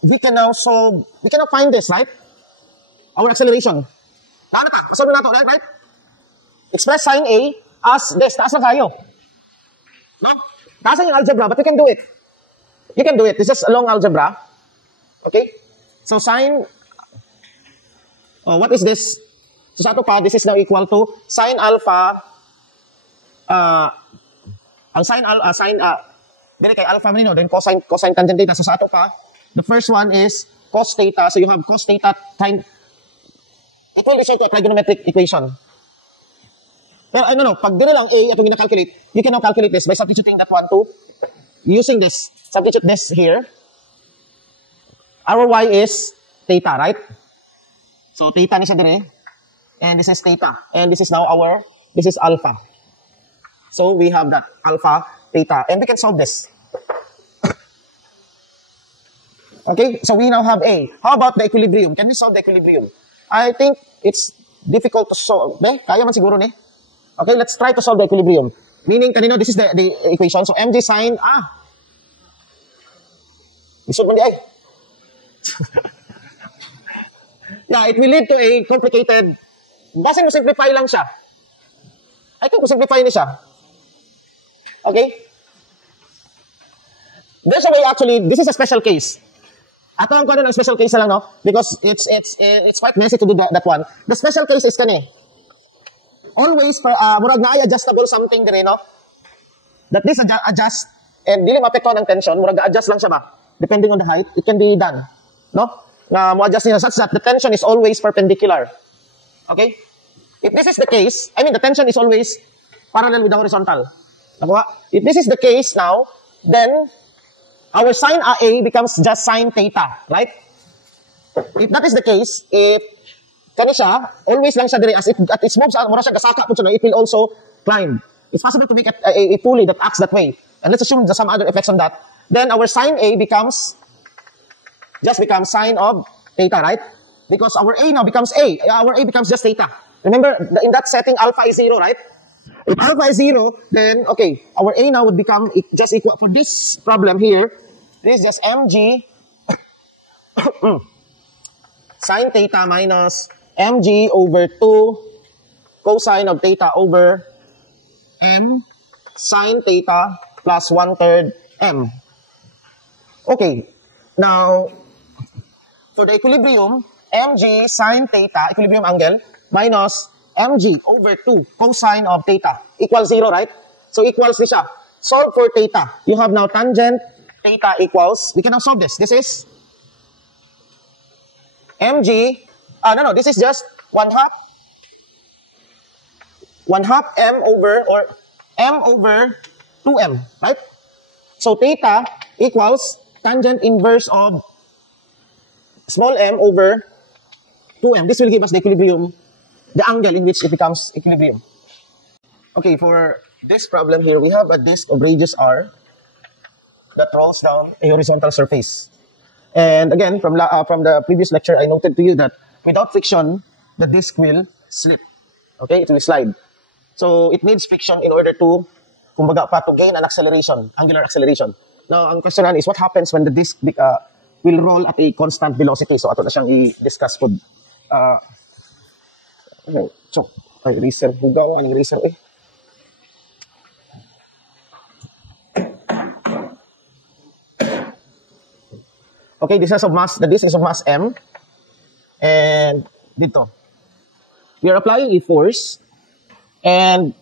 we can now find this, right? Our acceleration. Naano ta? Masolve na ito, right? Express sine A as this. Taas na tayo. No? Taas na yung algebra, but we can do it. You can do it. This is a long algebra. Okay? So sine, what is this? So sa ito pa, this is now equal to sine alpha, ang dili kay alpha man, then cosine tangent theta. So sa ito pa, the first one is cos theta. So you have cos theta times, it will result to a trigonometric equation. Pero I don't know, pag dili lang A atong gina-calculate, you can now calculate this by substituting that one to, using this, substitute this here. Our y is theta, right? So theta ni siya dire. And this is theta. And this is now this is alpha. So we have that alpha, theta. And we can solve this. Okay, so we now have A. How about the equilibrium? Can we solve the equilibrium? I think it's difficult to solve. Kaya man siguro ni. Okay, let's try to solve the equilibrium. Meaning, kanino, this is the equation. So mg sine, isod man di ay. Yeah, it will lead to a complicated, basin mo simplify lang siya. I think mo simplify ni siya. Okay? There's a way actually, this is a special case. Ato ang kuha ng special case na lang, no? Because it's quite messy to do that one. The special case is kani. Always, murag na ay adjustable something dire, no? That this adjust, and dili mapekto ng tension, murag adjust lang siya ba? Depending on the height, it can be done. No? Na mo adjust niya such that the tension is always perpendicular. Okay? If this is the case, I mean the tension is always parallel with the horizontal. Nakuha? If this is the case now, then our sine A becomes just sine theta, right? If that is the case, if kani siya, always lang siya dire as it moves, mura siya gasaka po siya, it will also climb. It's possible to make a pulley that acts that way. And let's assume there's some other effects on that. Then our sine A becomes sine of theta, right? Because our A now becomes A. Our A becomes just theta. Remember, in that setting, alpha is 0, right? If alpha is 0, then, okay, our A now would become just equal, for this problem here, this is just mg sine theta minus mg over 2 cosine of theta over m sine theta plus 1/3 m. Okay, now, for the equilibrium, mg sine theta, equilibrium angle, minus mg over 2 cosine of theta equals 0, right? So equals this siya. Solve for theta. You have now tangent theta equals, we can now solve this. This is mg, this is just 1/2. 1 half m over, or m over 2m, right? So theta equals tangent inverse of small m over 2m. This will give us the equilibrium, the angle in which it becomes equilibrium. Okay, for this problem here, we have a disk of radius r that rolls down a horizontal surface. And again, from the previous lecture, I noted to you that without friction, the disk will slip. Okay, it will slide. So it needs friction in order to, kumbaga pa, to gain an acceleration, angular acceleration. Now, ang question is, what happens when the disk will roll at a constant velocity? So ato na siyang i-discuss po. Okay, so, ay, eraser, hugaw, anong eraser eh? Okay, this is of mass, the disk is of mass m. And dito, we are applying a force. And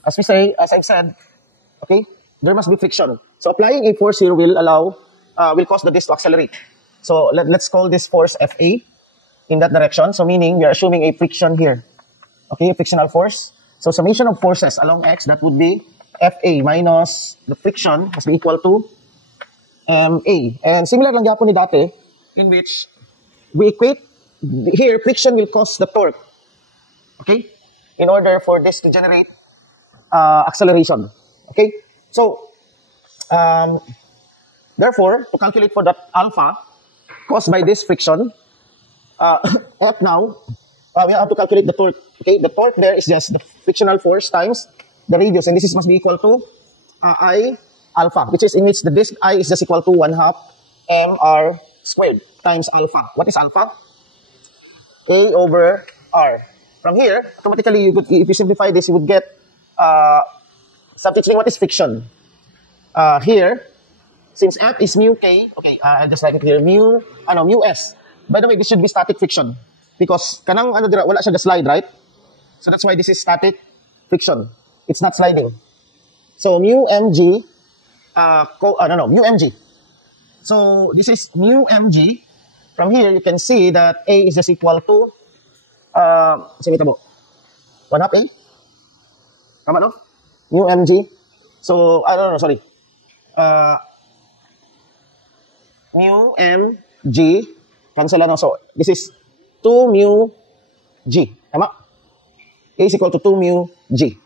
as I've said, okay, there must be friction. So applying a force here will cause the disk to accelerate. So let's call this force Fa in that direction. So meaning we are assuming a friction here. Okay, a frictional force. So summation of forces along x, that would be Fa minus the friction must be equal to ma. And similar lang yapon ni dati, in which we equate, here friction will cause the torque. Okay? In order for this to generate acceleration. Okay? So, therefore, to calculate for that alpha caused by this friction, F now, we have to calculate the torque. Okay? The torque there is just the frictional force times the radius, and this must be equal to I alpha, which is in which the disk I is just equal to 1 half mr squared times alpha. What is alpha? A over r. From here, automatically, if you simplify this, you would get substituting what is friction. Here, since F is mu k, okay, I'll just write it here, mu s. By the way, this should be static friction because kanang wala siya slide, right? So that's why this is static friction. It's not sliding. So mu mg, mu mg. So this is mu mg. From here, you can see that A is just equal to 1 half A? Tama, no? Mu mg. So, sorry. Mu mg. Cancel na. So, this is 2 mu g. Tama? A is equal to 2 mu g.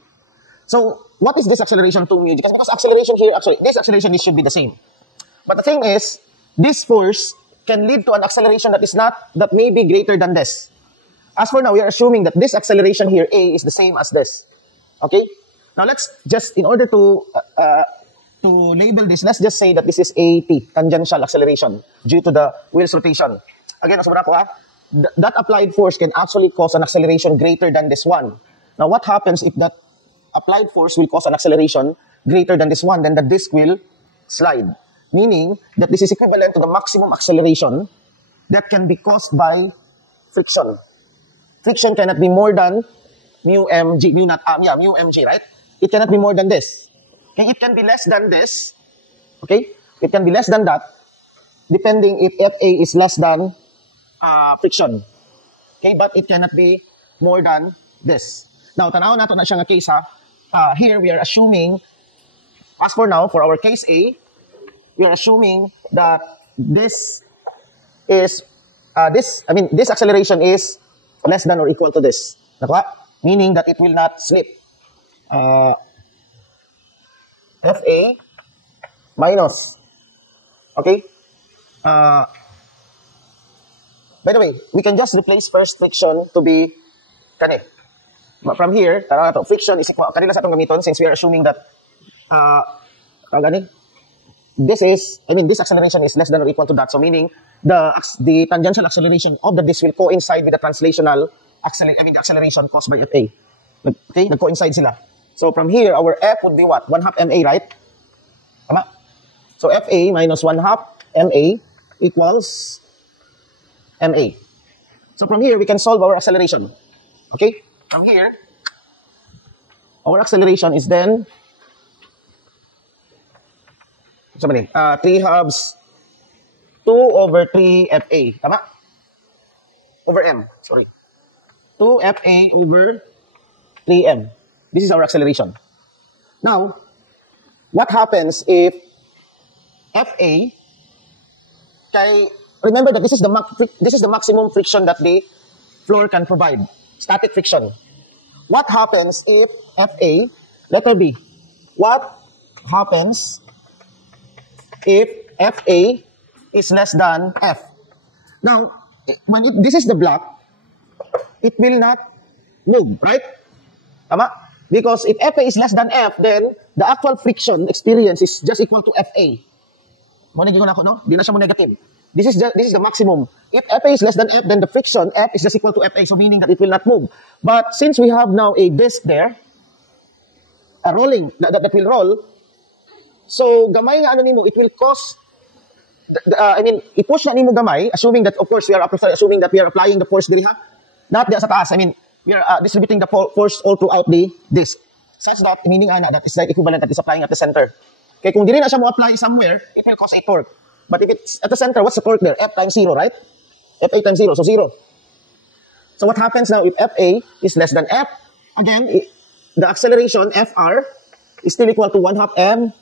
So, what is this acceleration 2 mu g? Because acceleration here, actually, this acceleration, this should be the same. But the thing is, this force can lead to an acceleration that may be greater than this. As for now, we are assuming that this acceleration here, A, is the same as this. Okay? Now, let's just, in order to label this, let's just say that this is AT, tangential acceleration, due to the wheel's rotation. Again, that applied force can actually cause an acceleration greater than this one. Now, what happens if that applied force will cause an acceleration greater than this one? Then the disk will slide. Meaning that this is equivalent to the maximum acceleration that can be caused by friction. Friction cannot be more than mu mg, mu mg, right? It cannot be more than this. Okay, it can be less than this. Okay, it can be less than that, depending if Fa is less than friction. Okay, but it cannot be more than this. Now, tanaw nato na siya nga case ha. Here we are assuming, as for now, for our case A, we are assuming that this acceleration is less than or equal to this. Nakuha? Meaning that it will not slip. Fa minus. Okay? By the way, we can just replace first friction to be kani. But from here, tara to, friction is equal, kanila sa itong gamiton, since we are assuming that this acceleration is less than or equal to that. So meaning the tangential acceleration of the disk will coincide with the translational acceleration caused by Fa. Okay, nag-coincide sila. So from here, our F would be what? 1 half ma, right? Tama? So Fa minus 1 half ma equals ma. So from here, we can solve our acceleration. Okay? From here, our acceleration is then 3 halves 2 over 3 Fa. Tama? Over m. Sorry. 2 Fa over 3m. This is our acceleration. Now, what happens if Fa, remember that this is the maximum friction that the floor can provide, static friction. What happens if Fa, letter B, what happens if Fa is less than F? Now, when this is the block, it will not move, right? Tama? Because if Fa is less than F, then the actual friction experience is just equal to Fa. Monigin ko na ako, no? Di na siya mo negative. This is the maximum. If Fa is less than F, then the friction F is just equal to Fa, so meaning that it will not move. But since we have now a disk there, a rolling, that will roll, so gamay nga ano nimo, it will cause, i-push na nimo gamay, assuming that, of course, we are applying the force diri ha? Not sa taas. We are distributing the force all throughout the disk. Such that, meaning that is like equivalent that is applying at the center. Kaya kung diri na siya mo apply somewhere, it will cause a torque. But if it's at the center, what's the torque there? F times 0, right? Fa times 0, so 0. So what happens now if Fa is less than F? Again, the acceleration, Fr, is still equal to 1/2 m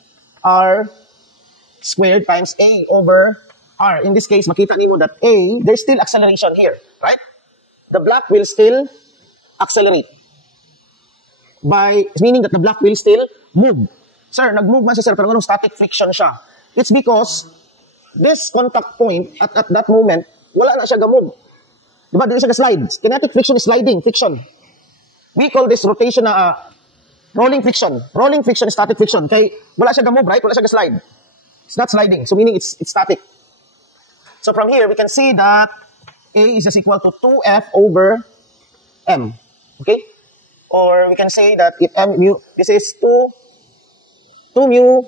r squared times A over r. In this case, makita nimo that A, there's still acceleration here, right? The block will still accelerate. Meaning that the block will still move. Sir, nag-move man siya, sir, pero anong static friction siya? It's because this contact point, at that moment, wala na siya gamove. Diba? Dito siya slide. Kinetic friction is sliding friction. We call this rotation na rolling friction. Rolling friction is static friction. Kaya wala siya gamove, right? Wala siya slide. It's not sliding. So meaning it's static. So from here, we can see that A is just equal to 2F over M. Okay? Or we can say that if this is 2 mu,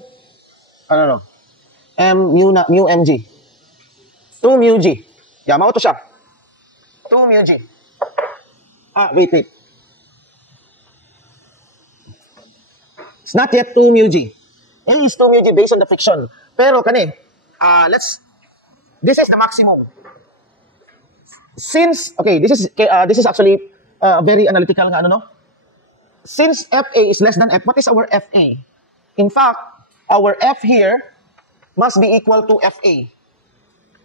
mu mg. 2 mu g. Yeah, mao to siya. 2 mu g. Wait. It's not yet 2 mu g. A is 2 mu g based on the friction. Pero kani, this is the maximum. Since, this is actually very analytical nga, no? Since Fa is less than F, what is our Fa? In fact, our F here must be equal to Fa.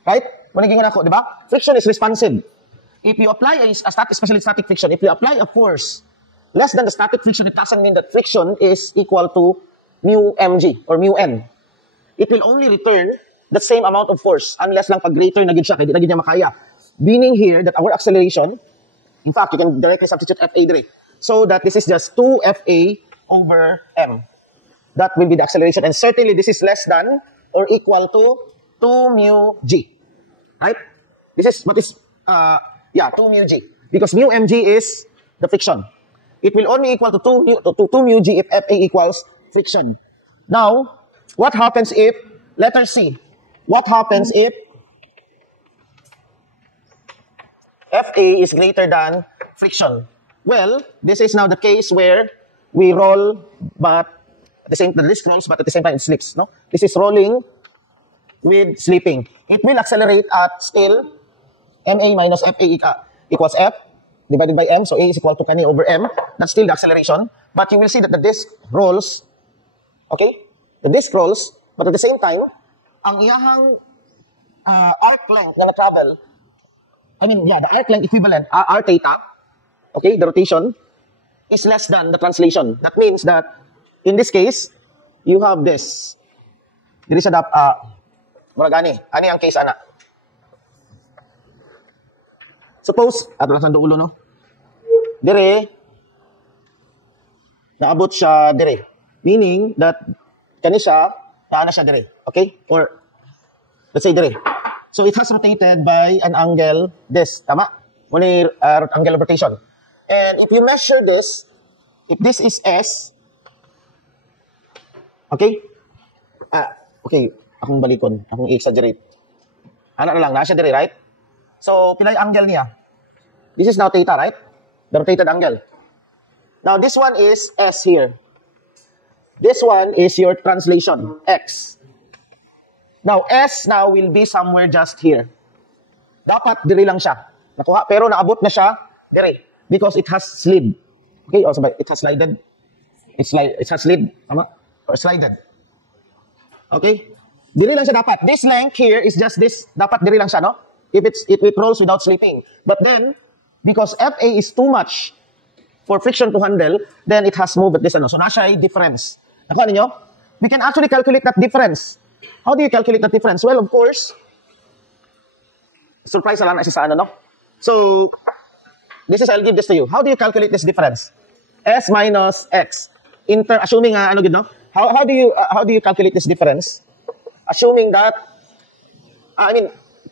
Right? Maniging ako, di ba? Friction is responsive. If you apply especially static friction, if you apply a force less than the static friction, it doesn't mean that friction is equal to mu mg or mu n. It will only return the same amount of force unless lang pag greater na gid siya, kaya di na gid niya makaya. Meaning here that our acceleration, in fact, you can directly substitute Fa direct. So that this is just 2Fa over m. That will be the acceleration. And certainly this is less than or equal to 2 mu g. Right? This is what is, 2 mu g. Because mu mg is the friction. It will only equal to 2 mu g if Fa equals friction. Now, what happens if, letter C, what happens if Fa is greater than friction? Well, this is now the case where we roll, but the disk rolls, but at the same time it slips. No, this is rolling with slipping. It will accelerate at still ma minus Fa equals F divided by m. So A is equal to kani over m. That's still the acceleration. But you will see that the disk rolls. Okay, the disk rolls, but at the same time, ang iyahang arc length na travel. The arc length equivalent, r theta, okay, the rotation, is less than the translation. That means that, in this case, you have this. Diri sa muragani. Ani ang case, ana? Suppose, nasan do ulo, no? Dire, naabot siya dire. Meaning that, kani siya, naana siya dire. Okay? Or, let's say dire. So it has rotated by an angle, this, tama? Muna angle of rotation. And if you measure this, if this is S, okay? Okay, akong balikon, akong i-exaggerate. Ana na lang, nasa dire, right? So, pilay angle niya. This is now theta, right? The rotated angle. Now, this one is S here. This one is your translation, X. Now, S now will be somewhere just here. Dapat dire lang siya. Nakuha, pero naabot na siya dire because it has slid. Okay, also by, it has slided. It has slid. Tama? Or slided. Okay? Diri lang siya dapat. This length here is just this. Dapat diri lang siya, no? If it rolls without slipping. But then, because FA is too much for friction to handle, then it has moved at this ano. So, nasa ay difference. Nakuha ninyo? We can actually calculate that difference. How do you calculate that difference? Well, of course, surprise lang na siya sa ano, no? So, I'll give this to you. How do you calculate this difference? S minus X. Assuming, ano gid, no? How do you calculate this difference? Assuming that,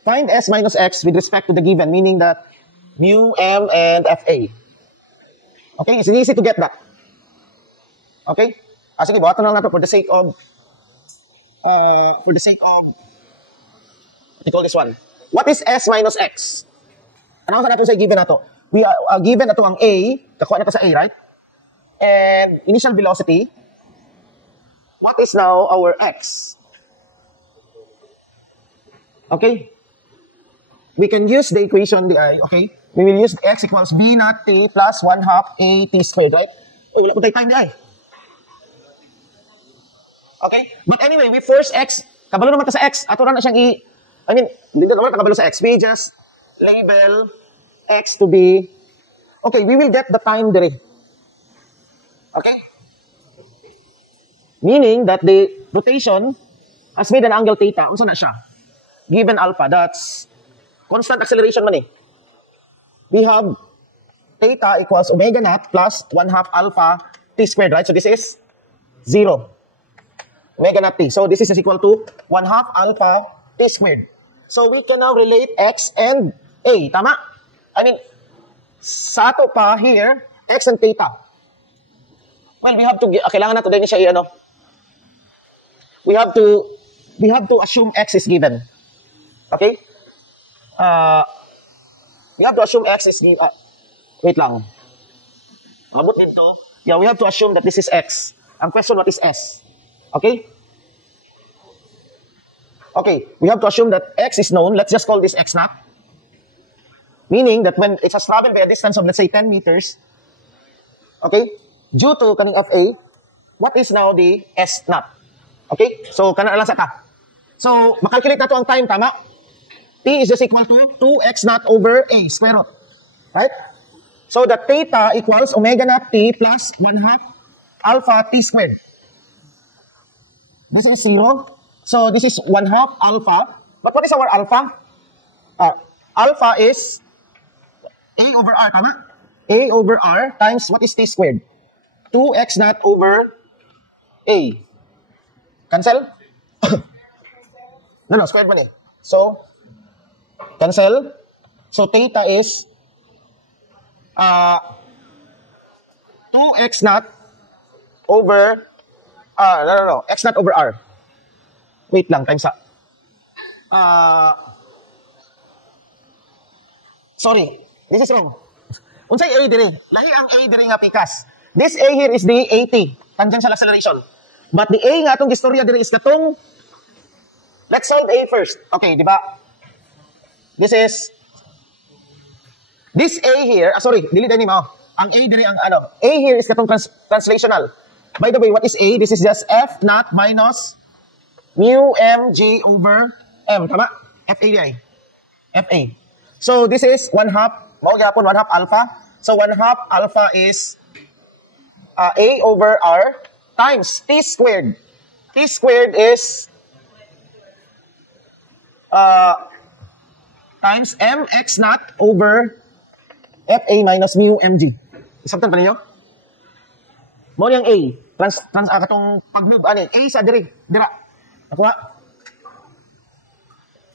find S minus X with respect to the given, meaning that mu, M, and FA. Okay, it's easy to get that. Okay? Sige, buhatan lang natin for the sake of, what do you call this one? What is S minus X? Ano sa natin sa given nato? We are given nato ang A, kakuha nato sa A, right? And initial velocity. What is now our X? Okay? We can use the equation di, okay? We will use X equals B naught T plus 1/2 A T squared, right? Wala po tayo time di. Okay? But anyway, we force X. Kabalo naman ta sa X. Ato na siyang hindi naman kabalo sa X. We just label X to be, okay, we will get the time diri. Okay? Meaning that the rotation has made an angle theta. Unsa na siya? Given alpha, that's constant acceleration man eh. We have theta equals omega naught plus 1/2 alpha T squared, right? So this is 0. Omega naught T. So this is equal to 1/2 alpha T squared. So we can now relate X and A. Tama? Sa ato pa here, X and theta. Well, we have to, kailangan nato din siya i-ano. We have to assume X is given. Okay? We have to assume X is given. Wait lang. Mabot nito. Yeah, we have to assume that this is X. Ang question, what is S? Okay? Okay, we have to assume that X is known. Let's just call this X naught. Meaning that when it has traveled by a distance of, let's say, 10 meters, okay, due to kaning FA, what is now the S naught? Okay? So, kana lang sa ta. So, makalculate na to ang time, tama? T is just equal to 2x naught over A, square root. Right? So, the theta equals omega naught T plus 1/2 alpha T squared. This is 0. So, this is 1/2 alpha. But what is our alpha? Alpha is A over R, tama? A over R times what is T squared? 2x naught over A. Cancel? No, squared man eh. So, cancel. So, theta is 2x naught over, x naught over R. Wait lang, times up. Sorry, this is wrong. Unsay A diri? Lahi ang A diri nga pikas. This A here is the AT, tangential acceleration. But the A nga atong istorya diri is katong, let's solve A first. Okay, di ba? This A here, dili din mo. Ang A diri ang ano. A here is katong translational. By the way, what is A? This is just F naught minus mu M G over M. Tama? FA di ay. FA. So, this is 1/2. Mao gyapon 1/2 alpha. So, 1/2 alpha is A over R times T squared. T squared is times mx naught over FA minus mu mg. Isabtan pa ninyo? Mo yang A. Katong pag-move, A sa dira. Nakuha?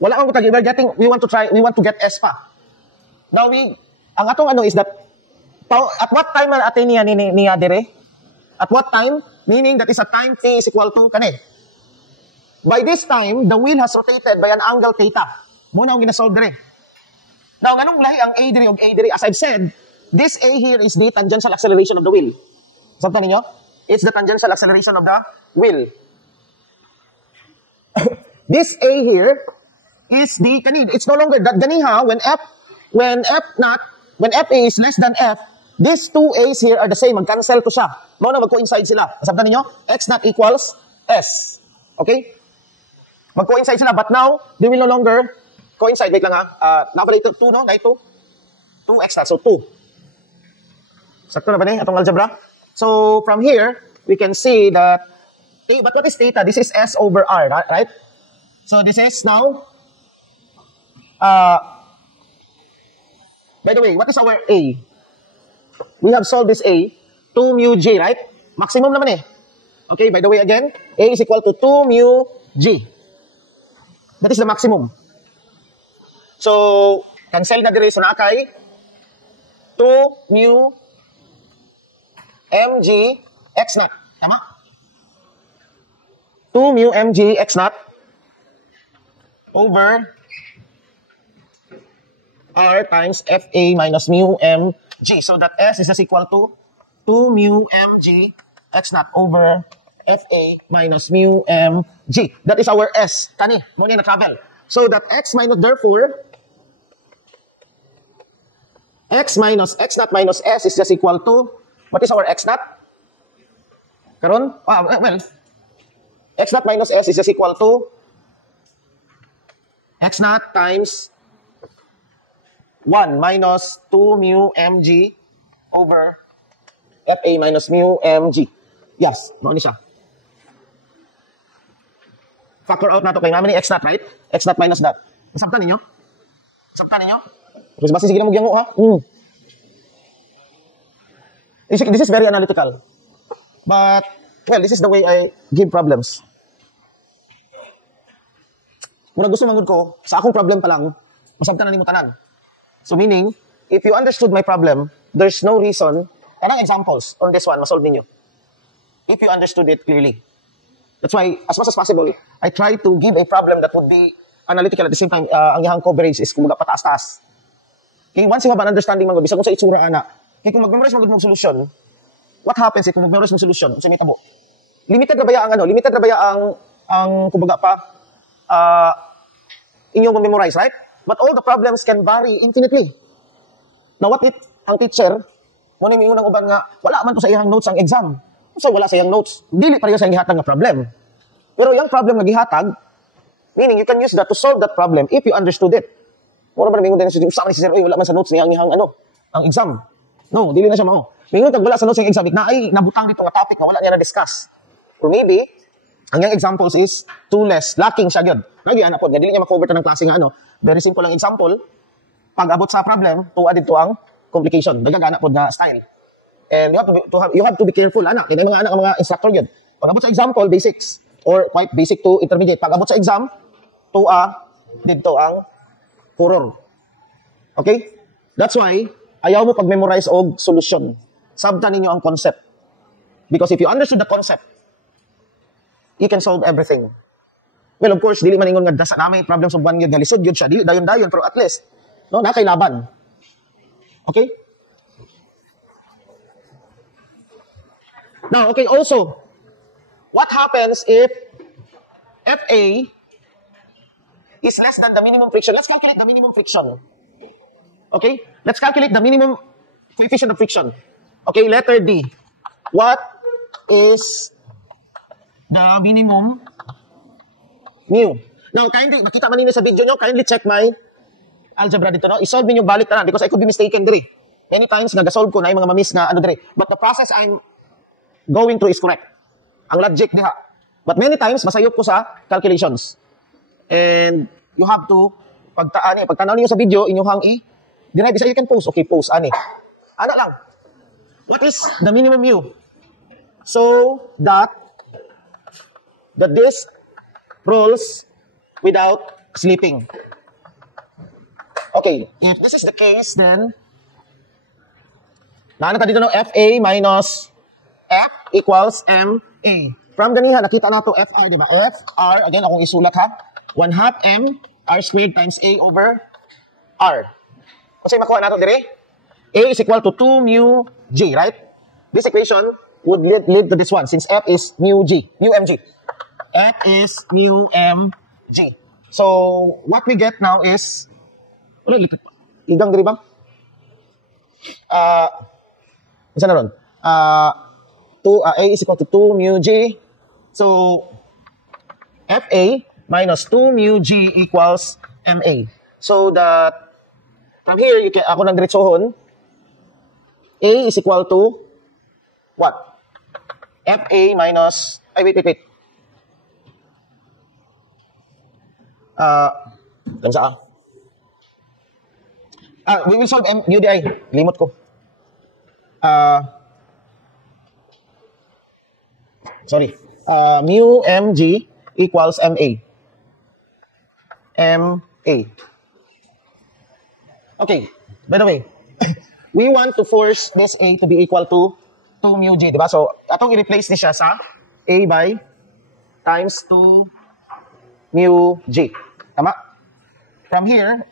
Wala akong kutag. We want to get S pa. Now, ang atong is that, at what time man atin niya dire? At what time? Meaning that is a time t is equal to kani. By this time, the wheel has rotated by an angle theta. Muna akong ginasolve dire. Now, ganong lahi ang A dire o A dire? As I've said, this A here is the tangential acceleration of the wheel. Sabtan ninyo? It's the tangential acceleration of the wheel. This A here is the it's no longer that ganiha when FA is less than F, these two A's here are the same. Mag-cancel to siya. Mao na mag-coincide sila. Nasabtan ninyo? X naught equals S. Okay? Mag-coincide sila. But now, they will no longer coincide. Wait lang ha. Nakapalito 2, no? Dahil 2. 2 X naught. So, 2. Sakto na ba ni atong algebra? So, from here, we can see that, but what is theta? This is S over R, right? So, this is now, by the way, what is our A? We have solved this A, 2 mu G, right? Maximum naman eh. Okay, by the way, again, A is equal to 2 mu G. That is the maximum. So, cancel na dire so na kay 2 mu mg x naught. Tama? 2 mu mg x naught over R times FA minus mu mg. So that S is just equal to 2 mu mg x naught over FA minus mu mg. That is our S. Kani, mo na travel. So that X minus, therefore, X minus X naught minus S is just equal to, what is our X naught? Karon? Well, X naught minus S is just equal to X naught times 1 minus 2 mu mg over FA minus mu mg. Yes, mo ni siya. Factor out na to kay namin ni X naught, right? X naught minus that. Nasabtan ninyo? Nasabtan ninyo? Kasi basta sige na mo ha? This is very analytical. But, well, this is the way I give problems. Kung gusto manggod ko, sa akong problem pa lang, masabtan na ni mo tanan. So meaning, if you understood my problem, there's no reason, kanang examples on this one, masolve ninyo. If you understood it clearly. That's why, as much as possible, I try to give a problem that would be analytical at the same time, ang iyang coverage is kumuga pataas-taas. Okay, once you have an understanding man, bisag kung sa itsura ana, kaya kung mag-memorize mo solution, what happens if kung mag-memorize mo solution, sa may tabo? Limited na ba ang limited na ba ang kumbaga pa, inyong memorize, right? But all the problems can vary infinitely. Now, what if ang teacher, muna may unang uban nga, wala man to sa iyang notes ang exam. So, wala sa iyang notes. Dili pareho sa iyang gihatag nga problem. Pero yung problem nga gihatag, meaning you can use that to solve that problem if you understood it. Mura ba na mingon din sa usa man si sir, wala man sa notes niya ang exam. No, dili na siya mao. Mingon kag wala sa notes ang exam, na ay nabutang dito nga topic nga wala niya na discuss. Or maybe, ang yung examples is too less, lacking siya gyud. Nagyan na pod, nga dili niya ma-cover ta ng klase nga very simple ang example. Pag abot sa problem, tuwa dito ang complication. Dagagana pod nga style. And you have to be careful anak. Kaya mga anak ang mga instructor gyud. Pag abot sa example, basics or quite basic to intermediate. Pag abot sa exam, tuwa dito ang horror. Okay? That's why ayaw mo pag-memorize og solution. Sabtan ninyo ang concept. Because if you understood the concept, you can solve everything. Well, of course, dili man ingon nga dasa namay problems of one gyud nga lisod gyud siya, dili dayon pero at least no na kay laban. Okay? Now, okay, also, what happens if FA is less than the minimum friction? Let's calculate the minimum friction. Okay? Let's calculate the minimum coefficient of friction. Okay, letter D. What is the minimum mu? Now, kindly, nakita man ninyo sa video nyo, kindly check my algebra dito, no? I-solve ninyo balik na because I could be mistaken diri. Many times, nag-solve ko na yung mga mamiss na diri. But the process I'm going through is correct. Ang logic diha. But many times, masayop ko sa calculations. And you have to, pagtanaw niyo sa video, inyong derive, isa you can post. Okay, post, Ana lang. What is the minimum mu? So that the disc rolls without slipping. Okay, if this is the case, then naano dito no FA minus F equals MA. From ganiha, nakita na to FR, di ba? FR, again, akong isulat ha. 1/2 M R squared times A over R. Kasi makuha nato dire. A is equal to 2 mu G, right? This equation would lead to this one since F is mu mg. F is mu mg. So, what we get now is, igang dire ba? Isa na ron. A is equal to 2 mu G. So, FA minus 2 mu G equals MA. So that, from here, ako nang diretsohon, A is equal to what? FA minus, wait. We will solve UDI. Limot ko. Mu mg equals ma. Ma. Okay. By the way, we want to force this a to be equal to 2 mu g, diba? So, atong i-replace ni siya sa a by times 2 mu g. Tama? From here,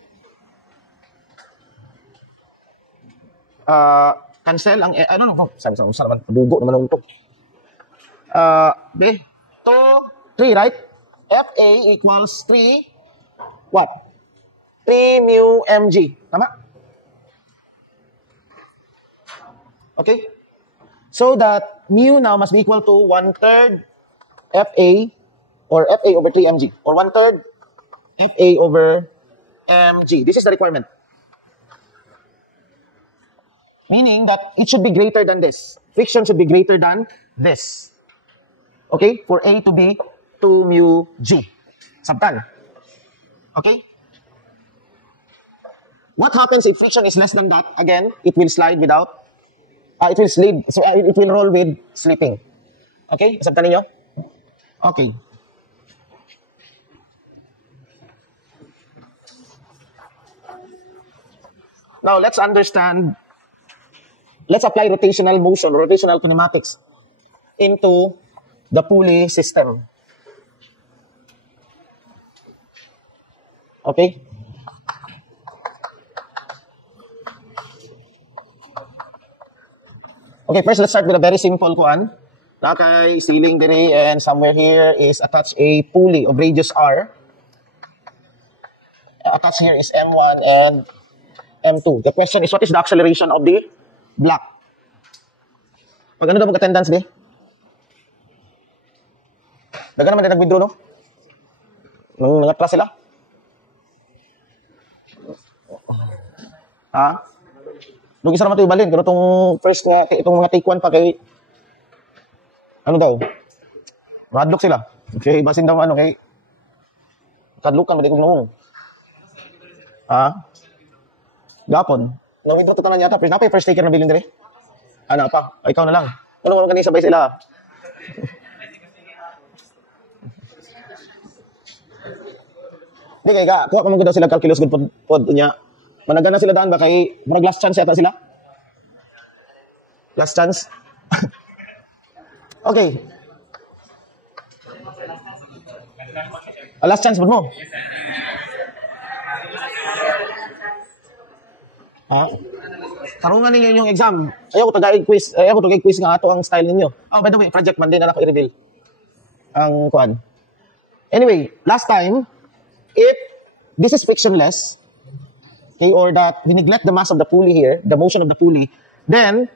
cancel ang, I don't know, sabi sa naman, bugo naman ito. 3, right? FA equals 3, what? 3 mu mg. Tama? Okay? So that mu now must be equal to 1/3 FA or FA over 3 mg or 1/3 FA over mg. This is the requirement. Meaning that it should be greater than this. Friction should be greater than this. Okay? For A to be 2 mu G. Sabtan. Okay? What happens if friction is less than that? Again, it will slide without, it will slide, so it will roll with slipping. Okay? Sabtan ninyo? Okay. Now, let's understand, let's apply rotational motion, rotational kinematics into the pulley system. Okay? Okay, first let's start with a very simple one. Nakay ceiling dire and somewhere here is attached a pulley of radius r. Attached here is M1 and M2. The question is, what is the acceleration of the block? Pag ano daw mag-attendance di? Daga naman din nag-withdraw, no? Nangatras sila? Ha? Lugi sa naman ito ibalin. Pero itong first nga, itong mga take 1 pa kay, ano daw? Madlock sila. Okay, basin daw ano, kay, kadlukan, hindi ko naman. Ha? Gapon. Nang-withdraw ito tanan yata. Napay first taker na bilin dire? Ano pa? Ikaw na lang. Ano mo kanina sabay sila? Hindi kay ka, kuha ka mong daw sila calculus good pod niya. Managan na sila daan ba kay marag last chance yata sila? Last chance? Okay. Last chance mo. Tarungan ninyo yung exam. Ayaw ko tagay-quiz. Ayaw ko tagay-quiz nga ato ang style ninyo. Oh, by the way, project man din na ako i-reveal. Ang kuan. Anyway, last time, if this is frictionless, okay, or that we neglect the mass of the pulley here, the motion of the pulley, then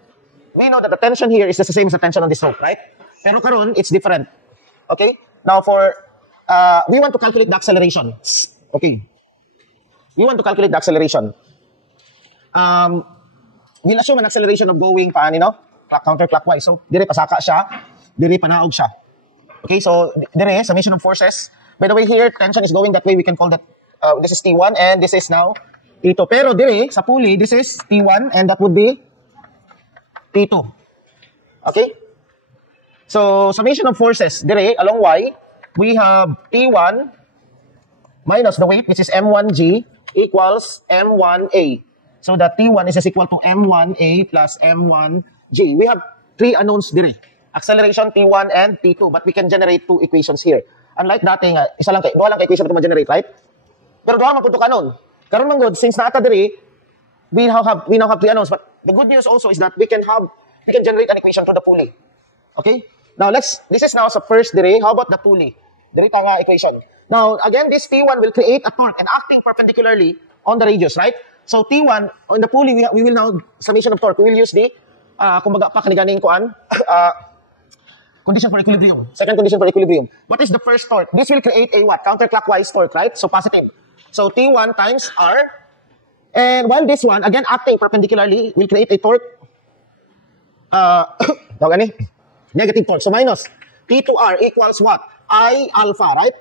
we know that the tension here is just the same as the tension on this rope, right? Pero karon, it's different. Okay? Now for, we want to calculate the acceleration. Okay. We want to calculate the acceleration. We'll assume an acceleration of going counterclockwise. So, dire pasaka siya, dire panaog siya. Okay, so dire summation of forces. By the way, here tension is going that way. We can call that this is T1 and this is now T2. Pero dire sa pulley, this is T1 and that would be T2. Okay? So, summation of forces dire along Y, we have T1 minus the weight which is M1G equals M1A. So that T1 is equal to M1A plus M1G. We have 3 unknowns dire. Acceleration T1 and T2, but we can generate 2 equations here. Unlike dati nga, duha lang equation ito ma-generate, right? Pero duha man pud to kanon. Karon man good, since naata dire, we now have 3 unknowns, but the good news also is that we can generate an equation to the pulley. Okay? Now this is now sa first dire. How about the pulley? Dire ta nga equation. Now again, this T1 will create a torque and acting perpendicularly on the radius, right? So T1 on the pulley, we will now summation of torque. We will use the kumbaga pa kaniganing kuan, condition for equilibrium. Second condition for equilibrium. What is the first torque? This will create a what? Counterclockwise torque, right? So positive. So T1 times R. And while this one, again acting perpendicularly, will create a torque, negative torque. So minus T2R equals what? I alpha, right?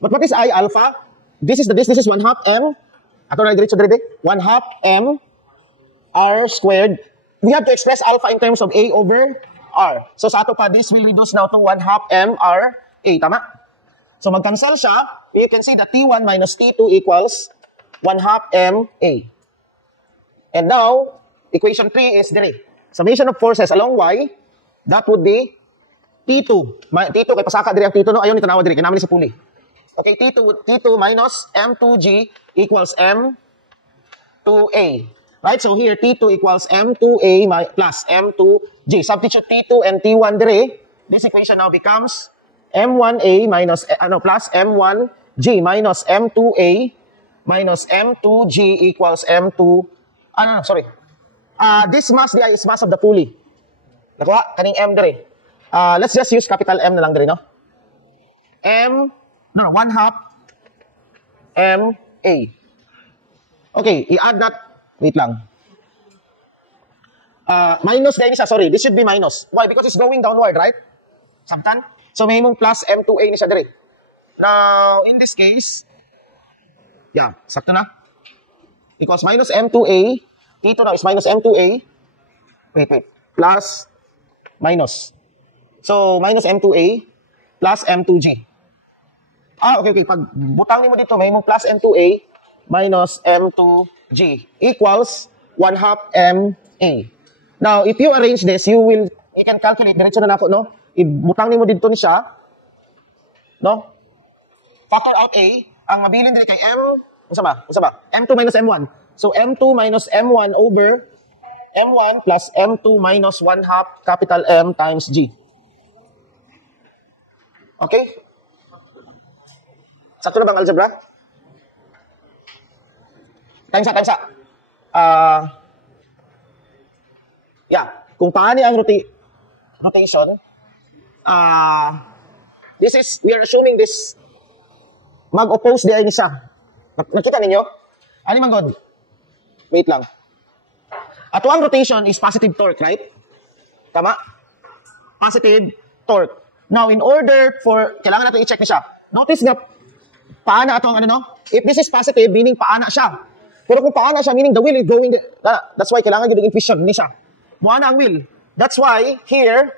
But what is I alpha? This is 1 half M. Ato na diretso dire 1 half M R squared. We have to express alpha in terms of A over R. So sa ato pa, this will reduce now to 1 half M R A. Tama? So mag-cancel siya. You can see that T1 minus T2 equals 1 half M A. And now, equation 3 is dire. Summation of forces along Y, that would be T2. T2, kay pasaka dire ang T2, no? Ayaw ni tanawa dire, kinaman ni si Puli. Okay, T2 minus M2G equals M2A. Right? So here, T2 equals M2A plus M2G. Substitute T2 and T1 dire. This equation now becomes M1A minus, plus M1G minus M2A minus M2G equals M2, this mass di is mass of the pulley. Nakuha? Kaning M dire. Let's just use capital M na lang dire, no? 1 half M-A. Okay, i-add that. Wait lang. Minus din siya, sorry. This should be minus. Why? Because it's going downward, right? Sabtan? So, may mong plus M2A ni siya dire. Now, in this case, yeah, sakto na. Equals minus M2A. Dito na is minus M2A. Wait. Plus, minus. So, minus M2A plus M2G. Okay. Pag butang ni mo dito, may mong plus M2A minus M2G equals 1 half MA. Now, if you arrange this, you can calculate. Diretso na nako, no? Ibutang ni mo dito ni siya. No? Factor out A. Ang mabilin din kay M, unsa ba? M2 minus M1. So, M2 minus M1 over M1 plus M2 minus 1 half capital M times G. Okay? Sakto na bang algebra? Times sa. Yeah. Kung paano ang rotation, we are assuming this mag-oppose di ay isa. Nakita ninyo? Ano man God? Wait lang. Ato ang rotation is positive torque, right? Tama? Positive torque. Now, in order for, kailangan natin i-check na siya. Notice nga, paana ato ang if this is positive, meaning paana siya. Pero kung paana siya, meaning the wheel is going, that's why kailangan yung infusion ni siya. Muana ang wheel. That's why, here,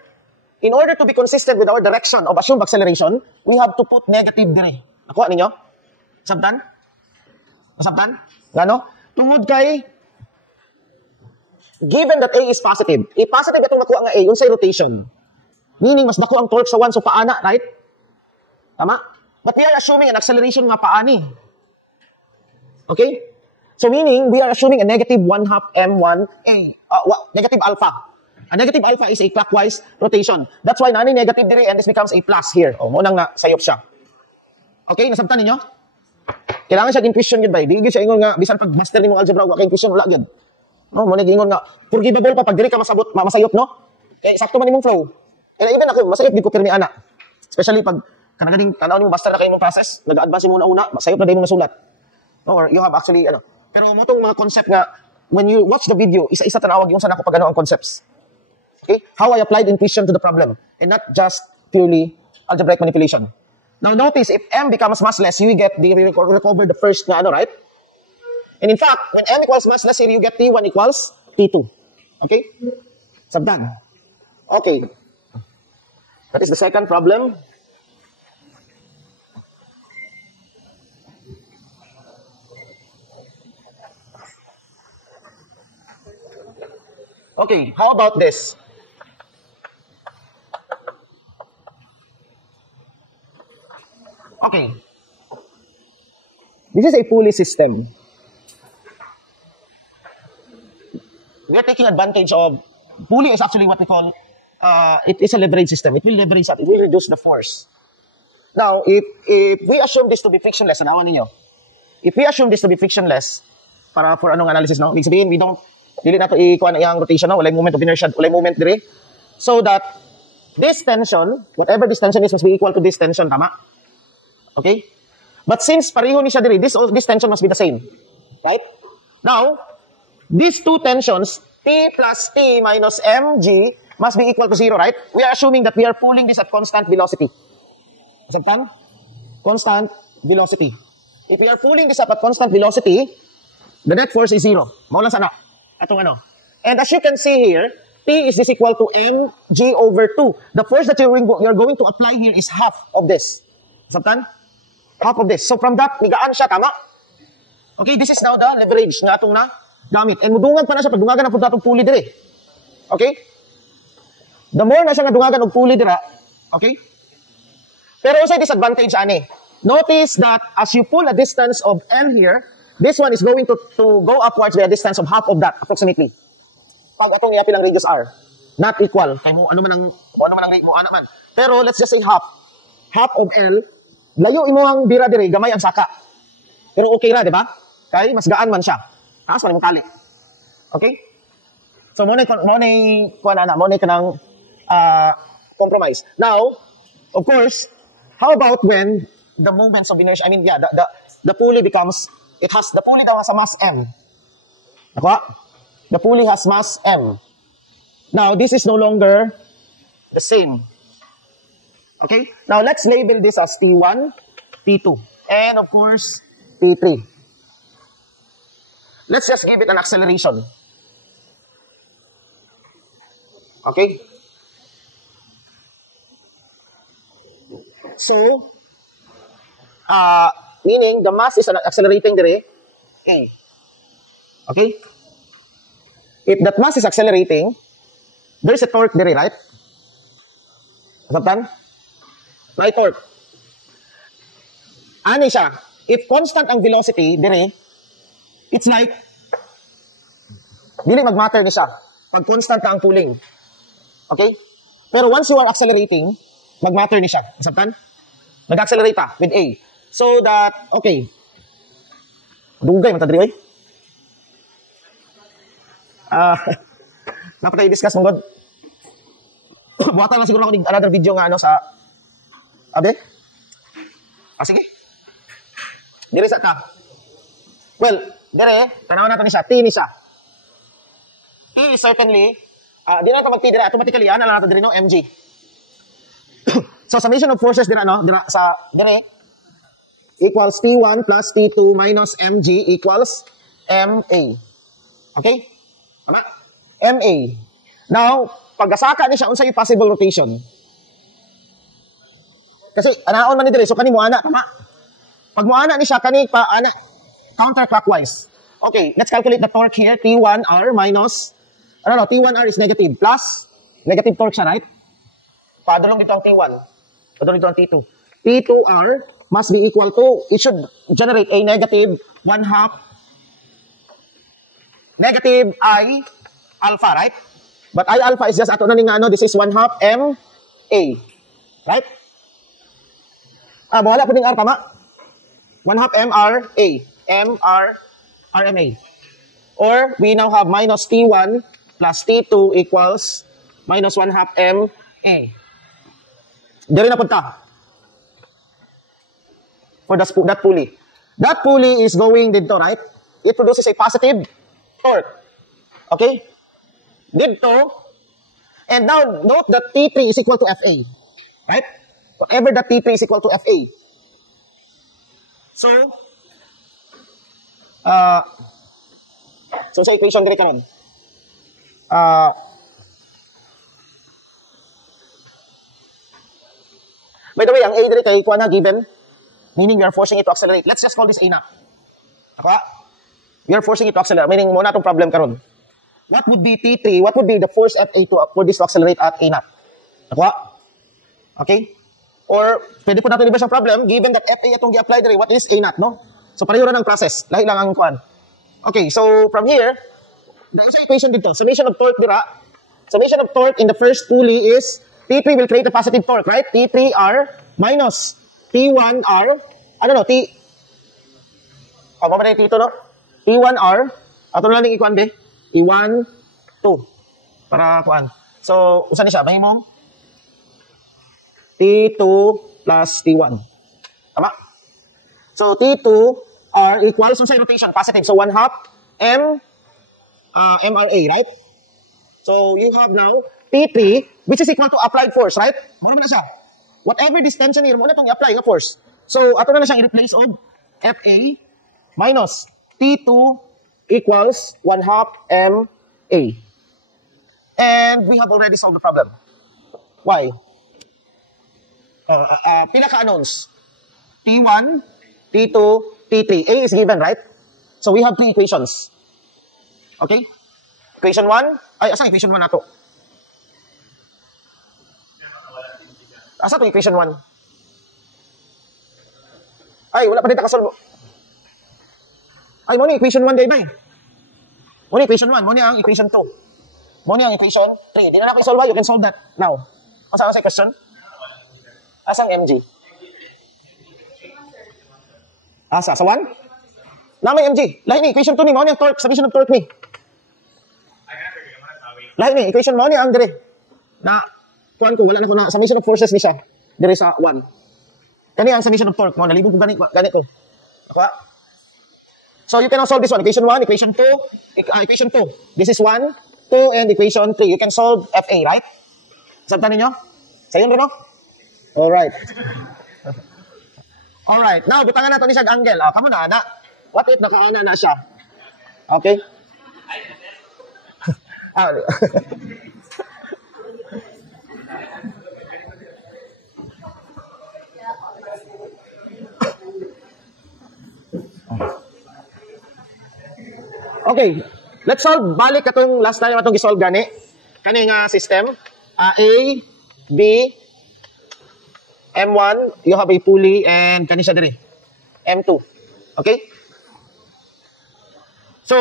in order to be consistent with our direction of assumed acceleration, we have to put negative dire. Nakuha ninyo? Sabtan? Gano? Tungod kay, given that A is positive, positive itong nakuha nga A, yun sa rotation. Meaning, mas dako ang torque sa 1, so paana, right? Tama? But we are assuming an acceleration nga paani. Okay? So meaning, we are assuming a negative 1 half M1A, negative alpha. A negative alpha is a clockwise rotation. That's why nani negative dire and this becomes a plus here. Mo nang na sayop siya. Okay, nasabtan ninyo? Kailangan siya intuition gid bay. Di gyud siya ingon nga bisan pag master nimo algebra wa kay intuition wala gyud. No, mo nang ingon nga forgivable pa pag diri ka masabot masayop, no? Kay sakto man imong flow. And even ako masayop gid ko pirmi ana. Especially pag kanang tanaw nimo master na kay imong process, nag-advance mo una, masayop na day mo nasulat. No, or you have actually Pero mo tong mga concept nga when you watch the video, isa-isa tanawag yung sana ko pag ang concepts. Okay? How I applied intuition to the problem and not just purely algebraic manipulation. Now notice, if M becomes massless, you recover the first na right? And in fact, when M equals massless here, you get T1 equals T2. Okay? Sabdan. Okay. That is the second problem. Okay, how about this? Okay. This is a pulley system. We are taking advantage of, pulley is actually what we call, it is a leverage system. It will leverage that. It will reduce the force. Now, if we assume this to be frictionless, anawan ninyo, if we assume this to be frictionless, for anong analysis, no? Ibig sabihin, we don't Dili na to ikuha na iyang rotation, no? Walay moment of inertia, walay moment dire. So that this tension, whatever this tension is, must be equal to this tension, tama? Okay? But since pareho ni siya dire, this tension must be the same. Right? Now, these two tensions, T plus T minus mg, must be equal to 0, right? We are assuming that we are pulling this at constant velocity. Acceptan? Constant velocity. If we are pulling this up at constant velocity, the net force is 0. Maulang sana. Atong ano. And as you can see here, T is equal to mg over 2. The force that you're going to apply here is half of this. Acceptan? Half of this. So from that, migaan siya, tama? Okay, this is now the leverage na atong na gamit. And mudungan pa na siya, pagdungagan na po itong puli dire. Okay? The more na siya nga dungagan og puli dira, okay? Pero unsay disadvantage ani? Notice that as you pull a distance of L here, this one is going to go upwards by a distance of half of that, approximately. Pag atong iapil ang radius r, not equal. Kay mo ano man ang rate mo ana man. Pero let's just say half. Half of L, layo imo ang bira dire, gamay ang saka. Pero okay ra, di ba? Kay mas gaan man siya. Taas man imong tali. Okay? So mo nay kanang compromise. Now, of course, how about when the moments of inertia, I mean, yeah, the pulley becomes, the pulley daw has a mass M. Nakuha? The pulley has mass M. Now, this is no longer the same. Okay? Now, let's label this as T1, T2, and of course, T3. Let's just give it an acceleration. Okay? So, meaning the mass is accelerating dire, A. Okay? If that mass is accelerating, there is a torque dire, right? Nasabtan? May torque. Ani siya? If constant ang velocity dire, it's like, dili mag-matter na siya pag constant ka ang pulling. Okay? Pero once you are accelerating, mag-matter ni siya. Nasabtan? Nag-accelerate pa with A. So that, okay. Dugay, matadri, oy. Napatay discuss mong God. Buhatan lang siguro ako another video nga ano sa abe. Sige. Dire sa ka. Well, dire, tanawan natin ni siya. T ni siya. T is certainly, di na ito mag-T dire. Automatically, yan, alam natin dire, no? mg. So, summation of forces dire, no? Dire, equals T1 plus T2 minus mg equals MA. Okay? Tama? MA. Now, pag-asaka ni siya, unsay possible rotation. Kasi, anaon man ni dire, so kani mo ana, tama? Pag mo ana ni siya, kani pa ana, counterclockwise. Okay, let's calculate the torque here. T1R minus, T1R is negative, plus, negative torque siya, right? Padulong dito ang T1. Padulong dito ang T2. T2R must be equal to, it should generate a negative 1/2 negative I alpha, right? But I alpha is just ato na ni nga ano, this is 1/2 MA. Right? Mawala po ding R, tama? 1/2 MRA. RMA. Or, we now have minus T1 plus T2 equals minus 1/2 MA. Dari na punta. For that pulley. That pulley is going dito, right? It produces a positive torque. Okay? Dito. And now, note that T3 is equal to FA. Right? Whatever that T3 is equal to FA. So, sa equation dire karon. By the way, ang A dire kay kuha na given, meaning we are forcing it to accelerate. Let's just call this A na. Okay? We are forcing it to accelerate, meaning mo na itong problem karon. What would be T3? What would be the force FA for this to accelerate at A naught? Okay? Okay? Or, pwede po natin iba siyang problem, given that FA itong gi-apply dire, what is A naught, no? So, pareho rin ang process. Lahi lang ang kuhan. Okay, so, from here, the equation dito, summation of torque dira, summation of torque in the first pulley is, T3 will create a positive torque, right? T3R minus T1R, mamatay T2, no? T1R, ato na lang ikuan, be? T1, 2. Para kuan. So, usan ni siya? Mahimong T2 plus T1. Tama? So, T2 R equals, unsay rotation? Positive. So, 1 half MRA, right? So, you have now T3, which is equal to applied force, right? Muna na siya. Whatever this tension here, muna itong i-apply nga force. So, ato na siyang i-replace of FA minus T2 equals 1 half MA. And we have already solved the problem. Why? Pila ka-anons? T1, T2, T3. A is given, right? So, we have 3 equations. Okay? Equation 1. Ay, asa equation 1 na to? Asa to equation 1? Ay, wala pa din nakasolve. Ay, mo ni equation 1 day ba? Mo ni equation 1, mo ni ang equation 2. Mo ni ang equation 3. Di na ako i-solve, you can solve that now. Asa question? Asang MG? Asa? Sa 1? Na may MG. Lahi ni, equation 2 ni, mo ni ang torque, submission of torque ni. Lahi ni, equation mo ni ang dire. Na, kuhan ko, wala na ko na, summation of forces ni siya. Dire sa 1. Kani ang summation of torque mo, nalibog ko ganit ko. Okay? So, you can now solve this one. Equation 1, equation 2, equation 2. This is 1, 2, and equation 3. You can solve FA, right? Sabtan ninyo? Sa yun rin, no? Alright. Alright. Now, butangan natin ni siya angle. Kamu na, ana. What if nakaana na siya? Okay? Okay, let's solve. Balik katong last time atong gi-solve gani. Kani nga system, A, B, M1, you have a pulley and kani siya diri. M2. Okay? So,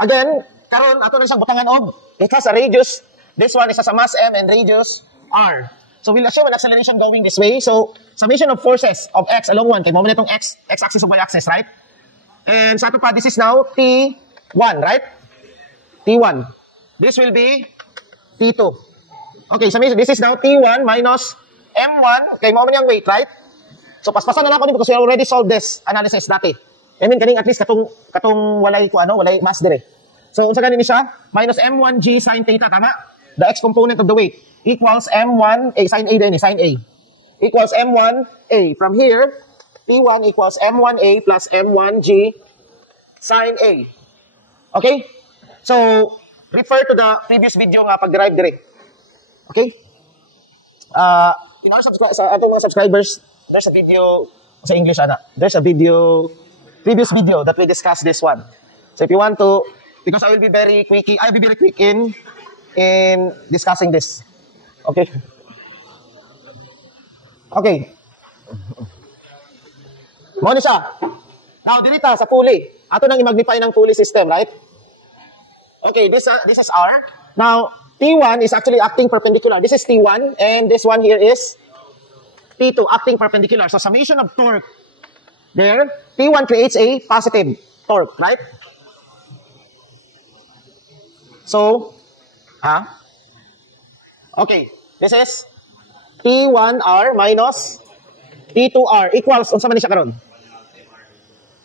again, karon ato na siyang butangan og it has a radius. This one is a mass M and radius R. So, we'll assume an acceleration going this way. So, summation of forces of X along 1. Kay mo man itong X-axis of Y-axis, right? And sa ito pa, this is now T1, right? T1. This will be T2. Okay, so this is now T1 minus M1. Okay, mo man yung weight, right? So, paspasan na lang ko nito kasi we already solved this analysis dati. I mean, kaning at least katong walay mass dire. So, unsa ganin ni siya? Minus M1G sin theta, tama? The X component of the weight equals M1A sin A din, sin A. Equals M1A. From here, T1 equals M1A plus M1G sin A. Okay? So, refer to the previous video nga pag-derive dire. Okay? Sa atong mga subscribers, there's a video sa English, ana. There's a previous video that we discussed this one. So if you want to, because I'll be very quick in discussing this. Okay? Okay. Mo ni siya. Now, dinita sa pulley. Ato nang i-magnify ng pulley system, right? Okay, this is R. Now, T1 is actually acting perpendicular. This is T1, and this one here is T2, acting perpendicular. So, summation of torque there, T1 creates a positive torque, right? So, okay, this is T1R minus T2R equals, unsa man ni siya karon?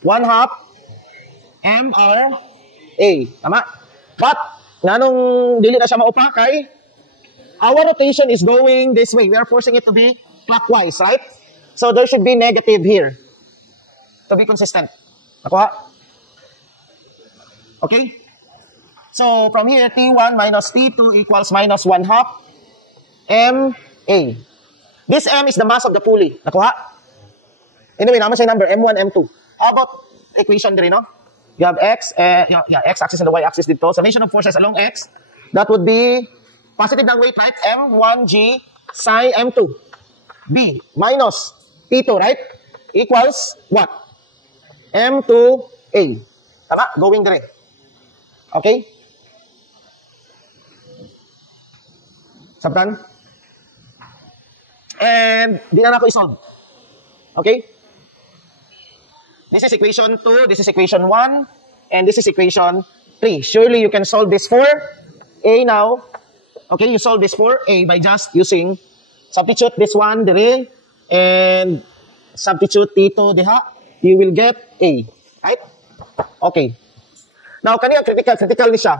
1 half MRA. Tama? But, nanong dili na siya maupa kay our rotation is going this way. We are forcing it to be clockwise, right? So, there should be negative here to be consistent. Nakuha? Okay? So, from here, T1 minus T2 equals minus 1 half MA. This M is the mass of the pulley. Nakuha? Anyway, naman siya number, M1, M2. How about equation 3, no? You have X, X-axis and the Y-axis dito. Summation of forces along X. That would be positive ng weight, right? M1G psi M2. B minus T2, right? Equals what? M2A. Tama? Going dire. Okay? Sabtan? And di na ako isolve. Okay? This is equation 2, this is equation 1, and this is equation 3. 3. Surely you can solve this for A now. Okay, you solve this for A by just using substitute this one dire and substitute dito diha. You will get A. Right? Okay. Now, kaniya critical ni siya.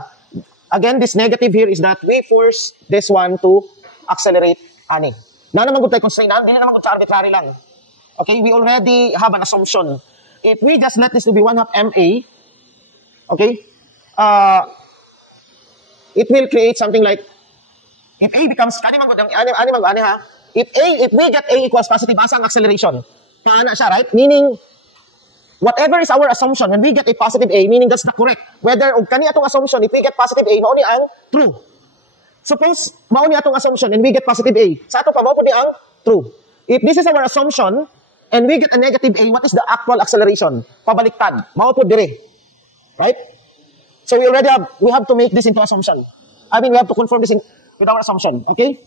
Again, this negative here is that we force this one to accelerate ani. Na naman gud tay constraint, dili naman gud arbitrary lang. Okay, we already have an assumption. If we just let this to be 1/2 MA, okay, it will create something like, if A becomes, if we get A equals positive, asa ang acceleration? Paana siya, right? Meaning, whatever is our assumption, when we get a positive A, meaning that's the correct. Whether, kani atong assumption, if we get positive A, mauni ang true. Suppose, mauni atong assumption, and we get positive A. Sa ato pa, mauni ang true. If this is our assumption, and we get a negative A, what is the actual acceleration? Pabaliktad. Maupod dire. Right? So we have to make this into assumption. I mean, we have to confirm this with our assumption. Okay?